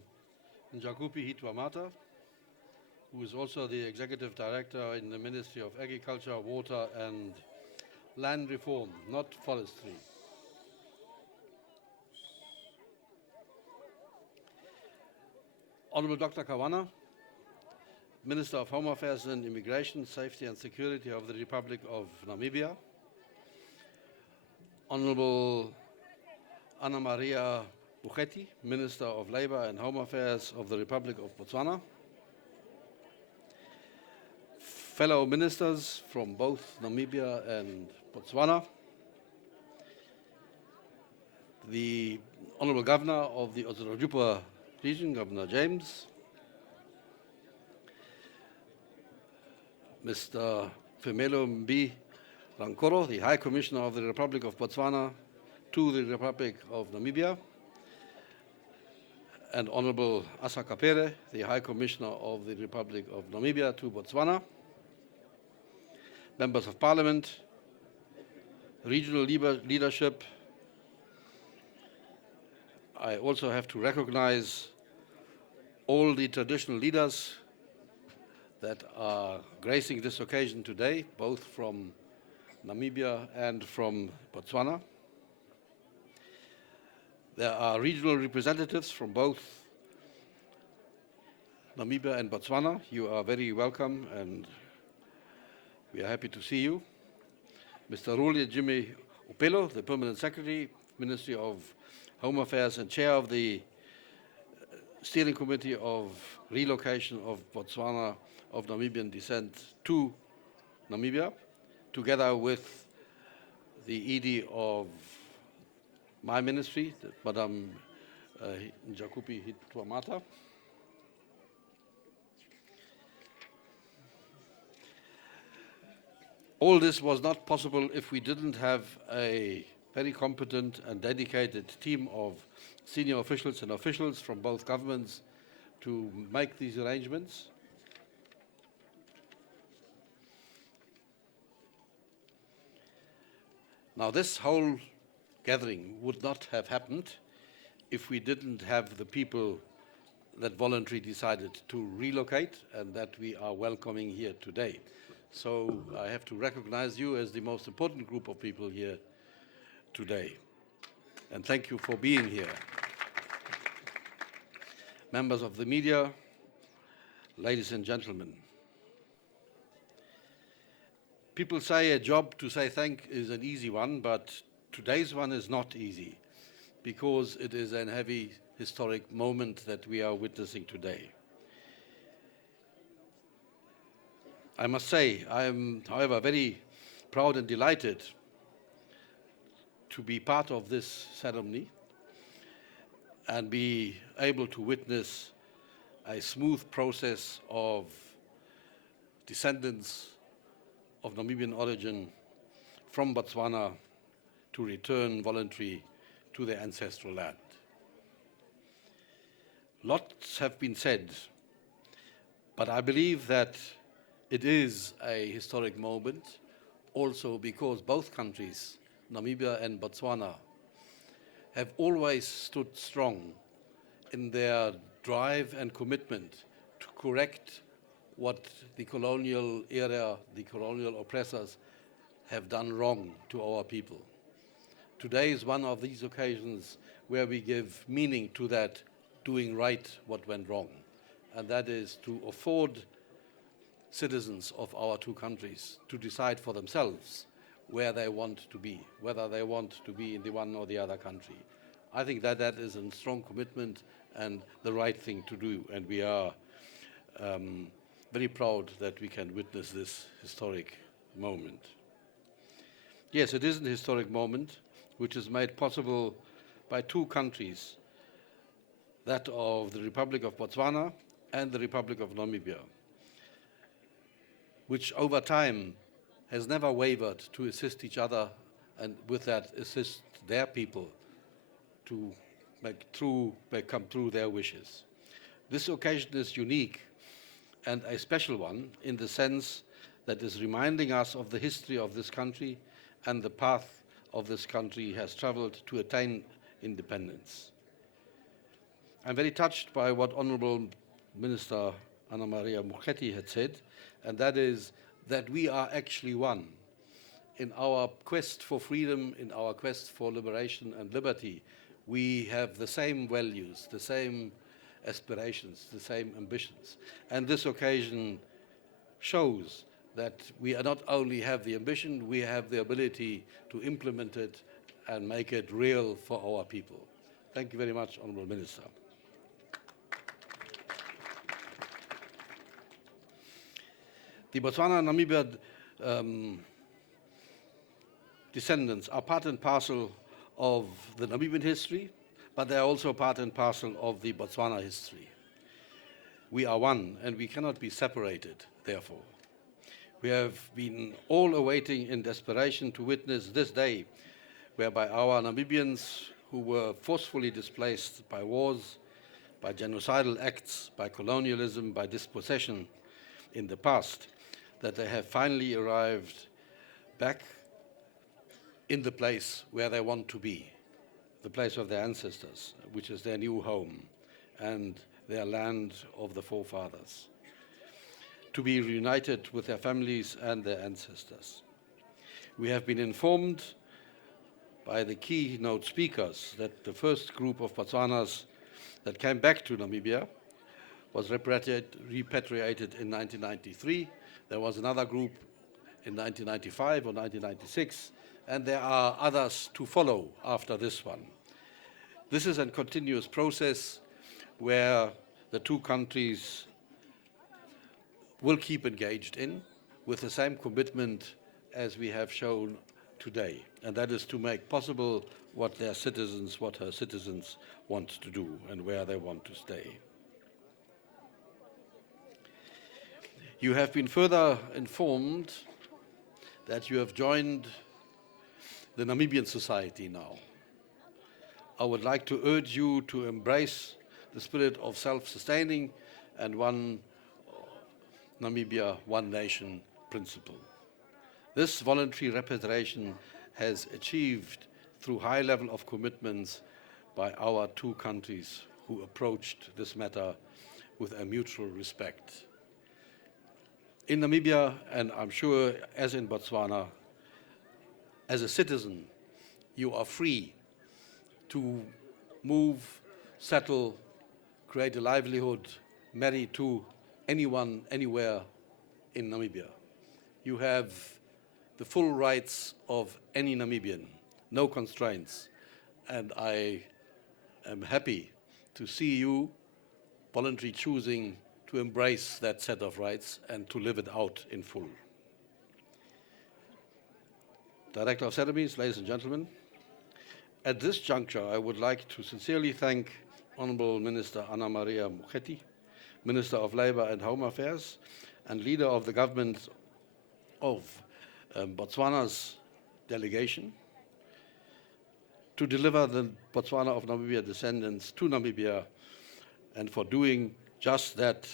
Njakupi Hitwamata, who is also the Executive Director in the Ministry of Agriculture, Water and Land Reform, not Forestry. Honorable Dr. Kawana, Minister of Home Affairs and Immigration, Safety and Security of the Republic of Namibia. Honorable Anna Maria Mokgethi, Minister of Labour and Home Affairs of the Republic of Botswana. Fellow ministers from both Namibia and Botswana. The Honourable Governor of the Otjozondjupa Region, Governor James. Mr. Femelo Mbi Rankoro, the High Commissioner of the Republic of Botswana to the Republic of Namibia, and Honorable Asa Kapere, the High Commissioner of the Republic of Namibia to Botswana, Members of Parliament, regional leadership. I also have to recognize all the traditional leaders that are gracing this occasion today, both from Namibia and from Botswana. There are regional representatives from both Namibia and Botswana. You are very welcome and we are happy to see you. Mr. Ruli Jimmy Upelo, the Permanent Secretary, Ministry of Home Affairs and Chair of the Steering Committee of Relocation of Botswana of Namibian descent to Namibia, together with the ED of my ministry, Madam Njakupi Hitwamata. All this was not possible if we didn't have a very competent and dedicated team of senior officials and officials from both governments to make these arrangements. Now, this whole gathering would not have happened if we didn't have the people that voluntarily decided to relocate and that we are welcoming here today. So I have to recognize you as the most important group of people here today. And thank you for being here. Members of the media, ladies and gentlemen. People say a job to say thank is an easy one, but today's one is not easy because it is a heavy historic moment that we are witnessing today. I must say, I am, however, very proud and delighted to be part of this ceremony and be able to witness a smooth process of descendants of Namibian origin from Botswana to return voluntarily to their ancestral land. Lots have been said, but I believe that it is a historic moment also because both countries, Namibia and Botswana, have always stood strong in their drive and commitment to correct what the colonial era, the colonial oppressors have done wrong to our people. Today is one of these occasions where we give meaning to that doing right what went wrong, and that is to afford citizens of our two countries to decide for themselves where they want to be, whether they want to be in the one or the other country. I think that that is a strong commitment and the right thing to do, and we are very proud that we can witness this historic moment. Yes, it is a historic moment which is made possible by two countries, that of the Republic of Botswana and the Republic of Namibia, which over time has never wavered to assist each other and with that assist their people to come through their wishes. This occasion is unique and a special one in the sense that is reminding us of the history of this country and the path of this country has traveled to attain independence. I'm very touched by what Honorable Minister Anna Maria Moeketsi had said, and that is that we are actually one. In our quest for freedom, in our quest for liberation and liberty, we have the same values, the same aspirations, the same ambitions. And this occasion shows that we not only have the ambition, we have the ability to implement it and make it real for our people. Thank you very much, Honourable Minister. The Botswana-Namibia descendants are part and parcel of the Namibian history, but they are also part and parcel of the Botswana history. We are one, and we cannot be separated, therefore. We have been all awaiting in desperation to witness this day, whereby our Namibians who were forcefully displaced by wars, by genocidal acts, by colonialism, by dispossession in the past, that they have finally arrived back in the place where they want to be, the place of their ancestors, which is their new home and their land of the forefathers, to be reunited with their families and their ancestors. We have been informed by the keynote speakers that the first group of Botswanas that came back to Namibia was repatriated in 1993. There was another group in 1995 or 1996, and there are others to follow after this one. This is a continuous process where the two countries will keep engaged in with the same commitment as we have shown today, and that is to make possible what their citizens, what her citizens want to do and where they want to stay. You have been further informed that you have joined the Namibian society now. I would like to urge you to embrace the spirit of self-sustaining and one Namibia, one nation principle. This voluntary repatriation has achieved through high level of commitments by our two countries who approached this matter with a mutual respect. In Namibia, and I'm sure as in Botswana, as a citizen, you are free to move, settle, create a livelihood, marry to anyone, anywhere in Namibia. You have the full rights of any Namibian, no constraints. And I am happy to see you voluntarily choosing to embrace that set of rights and to live it out in full. Director of Ceremonies, ladies and gentlemen, at this juncture, I would like to sincerely thank Honourable Minister Anna Maria Moeketsi, Minister of Labour and Home Affairs, and leader of the government of Botswana's delegation, to deliver the Botswana of Namibia descendants to Namibia, and for doing just that,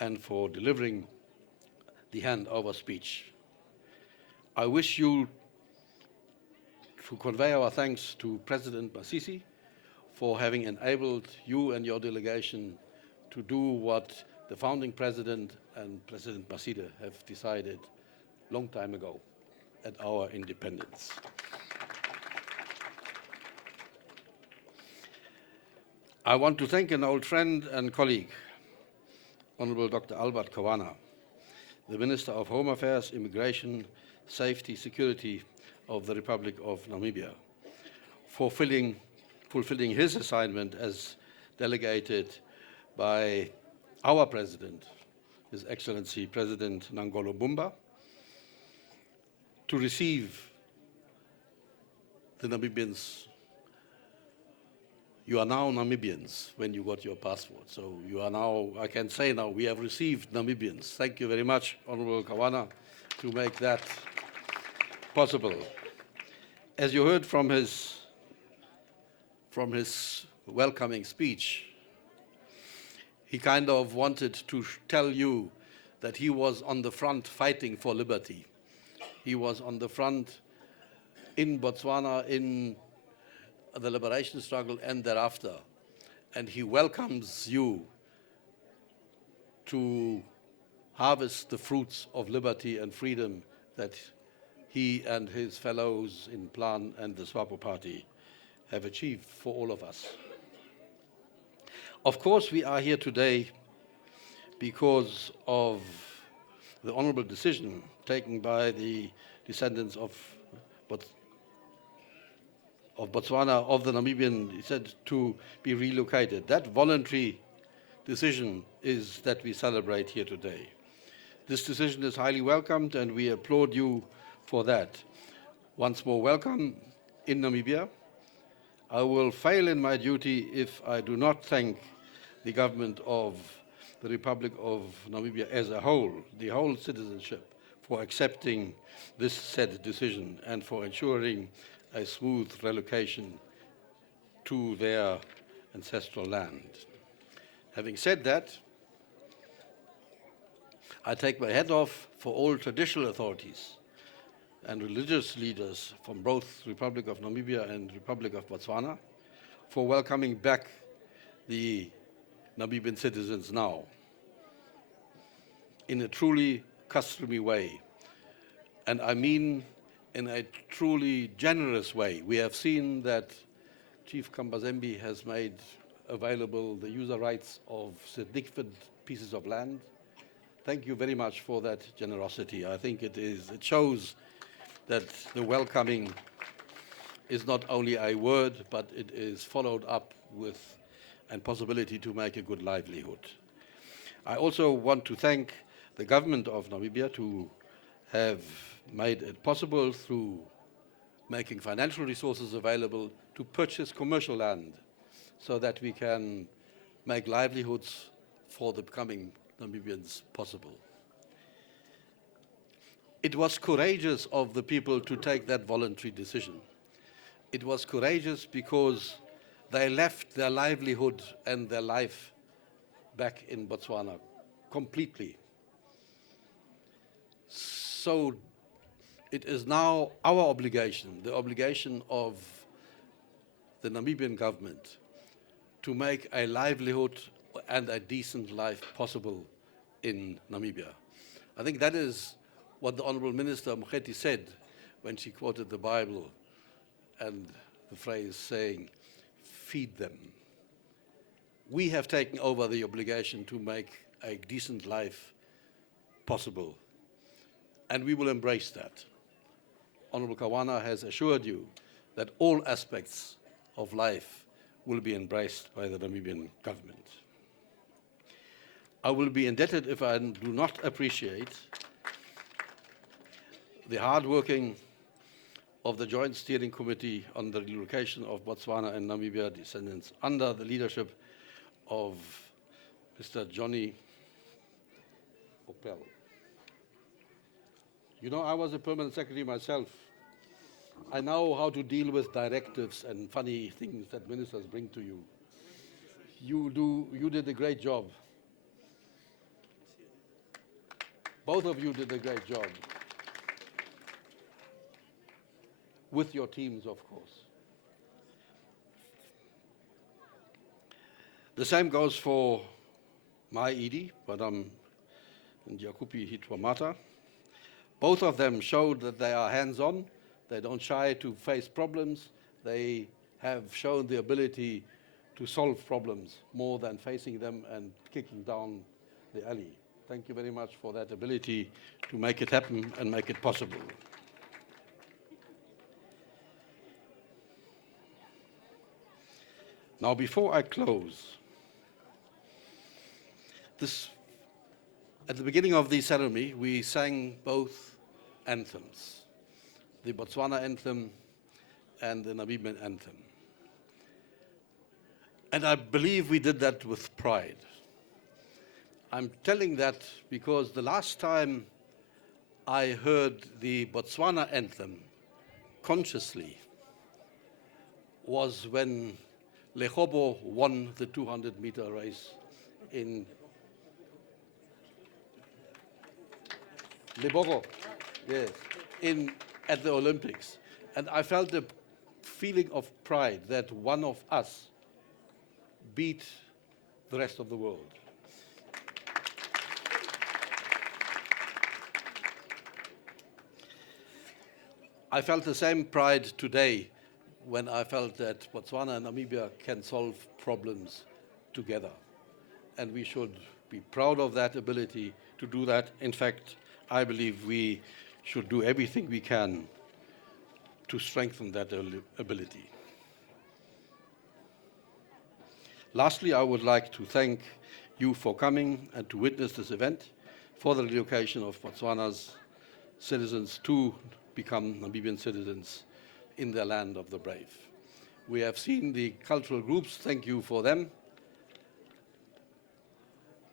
and for delivering the handover speech. I wish you to convey our thanks to President Masisi for having enabled you and your delegation to do what the founding president and President Masida have decided long time ago at our independence. I want to thank an old friend and colleague, Honorable Dr. Albert Kawana, the Minister of Home Affairs, Immigration, Safety, Security of the Republic of Namibia, for fulfilling his assignment as delegated by our President, His Excellency President Nangolo Bumba, to receive the Namibians. You are now Namibians when you got your passport. So you are now, I can say now, we have received Namibians. Thank you very much, Honorable Kawana, to make that possible. As you heard from his welcoming speech, he kind of wanted to tell you that he was on the front fighting for liberty. He was on the front in Botswana, in the liberation struggle and thereafter. And he welcomes you to harvest the fruits of liberty and freedom that he and his fellows in Plan and the SWAPO party have achieved for all of us. Of course, we are here today because of the honorable decision taken by the descendants of Botswana, of the Namibian descent, to be relocated. That voluntary decision is that we celebrate here today. This decision is highly welcomed, and we applaud you for that. Once more, welcome in Namibia. I will fail in my duty if I do not thank the government of the Republic of Namibia as a whole, the whole citizenship, for accepting this said decision and for ensuring a smooth relocation to their ancestral land. Having said that, I take my hat off for all traditional authorities and religious leaders from both Republic of Namibia and Republic of Botswana for welcoming back the Namibian citizens now in a truly customary way. And I mean in a truly generous way. We have seen that Chief Kambazembe has made available the user rights of significant pieces of land. Thank you very much for that generosity. I think it shows that the welcoming is not only a word, but it is followed up with a possibility to make a good livelihood. I also want to thank the government of Namibia to have made it possible through making financial resources available to purchase commercial land so that we can make livelihoods for the coming Namibians possible. It was courageous of the people to take that voluntary decision. It was courageous because they left their livelihood and their life back in Botswana completely. So it is now our obligation, the obligation of the Namibian government, to make a livelihood and a decent life possible in Namibia. I think that is what the Honourable Minister Mokgethi said when she quoted the Bible and the phrase saying, feed them. We have taken over the obligation to make a decent life possible, and we will embrace that. Honourable Kawana has assured you that all aspects of life will be embraced by the Namibian government. I will be indebted if I do not appreciate the hard working of the Joint Steering Committee on the Relocation of Botswana and Namibia descendants under the leadership of Mr. Johnny Opel. You know, I was a permanent secretary myself I know how to deal with directives and funny things that ministers bring to you. You did a great job. Both of you did a great job. With your teams, of course. The same goes for my ED, Madam Njakupi Hitwamata. Both of them showed that they are hands-on. They don't shy to face problems. They have shown the ability to solve problems more than facing them and kicking down the alley. Thank you very much for that ability to make it happen and make it possible. Now, before I close, at the beginning of the ceremony, we sang both anthems, the Botswana anthem and the Namibian anthem. And I believe we did that with pride. I'm telling that because the last time I heard the Botswana anthem consciously was when Lekgobo won the 200-meter race in Lebogo, yes, at the Olympics. And I felt a feeling of pride that one of us beat the rest of the world. I felt the same pride today when I felt that Botswana and Namibia can solve problems together. And we should be proud of that ability to do that. In fact, I believe we should do everything we can to strengthen that ability. Lastly, I would like to thank you for coming and to witness this event for the relocation of Botswana's citizens to become Namibian citizens in the land of the brave. We have seen the cultural groups. Thank you for them.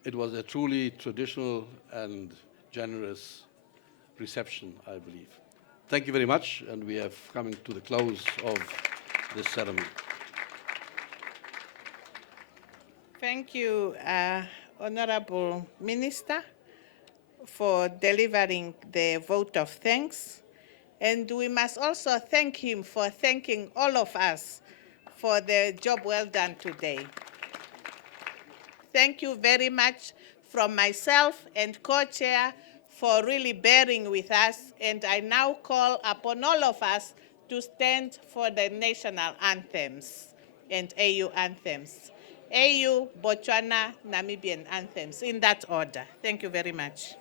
It was a truly traditional and generous reception, I believe. Thank you very much, and we have come to the close of this ceremony. Thank you, Honorable Minister, for delivering the vote of thanks. And we must also thank him for thanking all of us for the job well done today. Thank you very much from myself and co-chair for really bearing with us. And I now call upon all of us to stand for the national anthems and AU anthems. AU, Botswana, Namibian anthems, in that order. Thank you very much.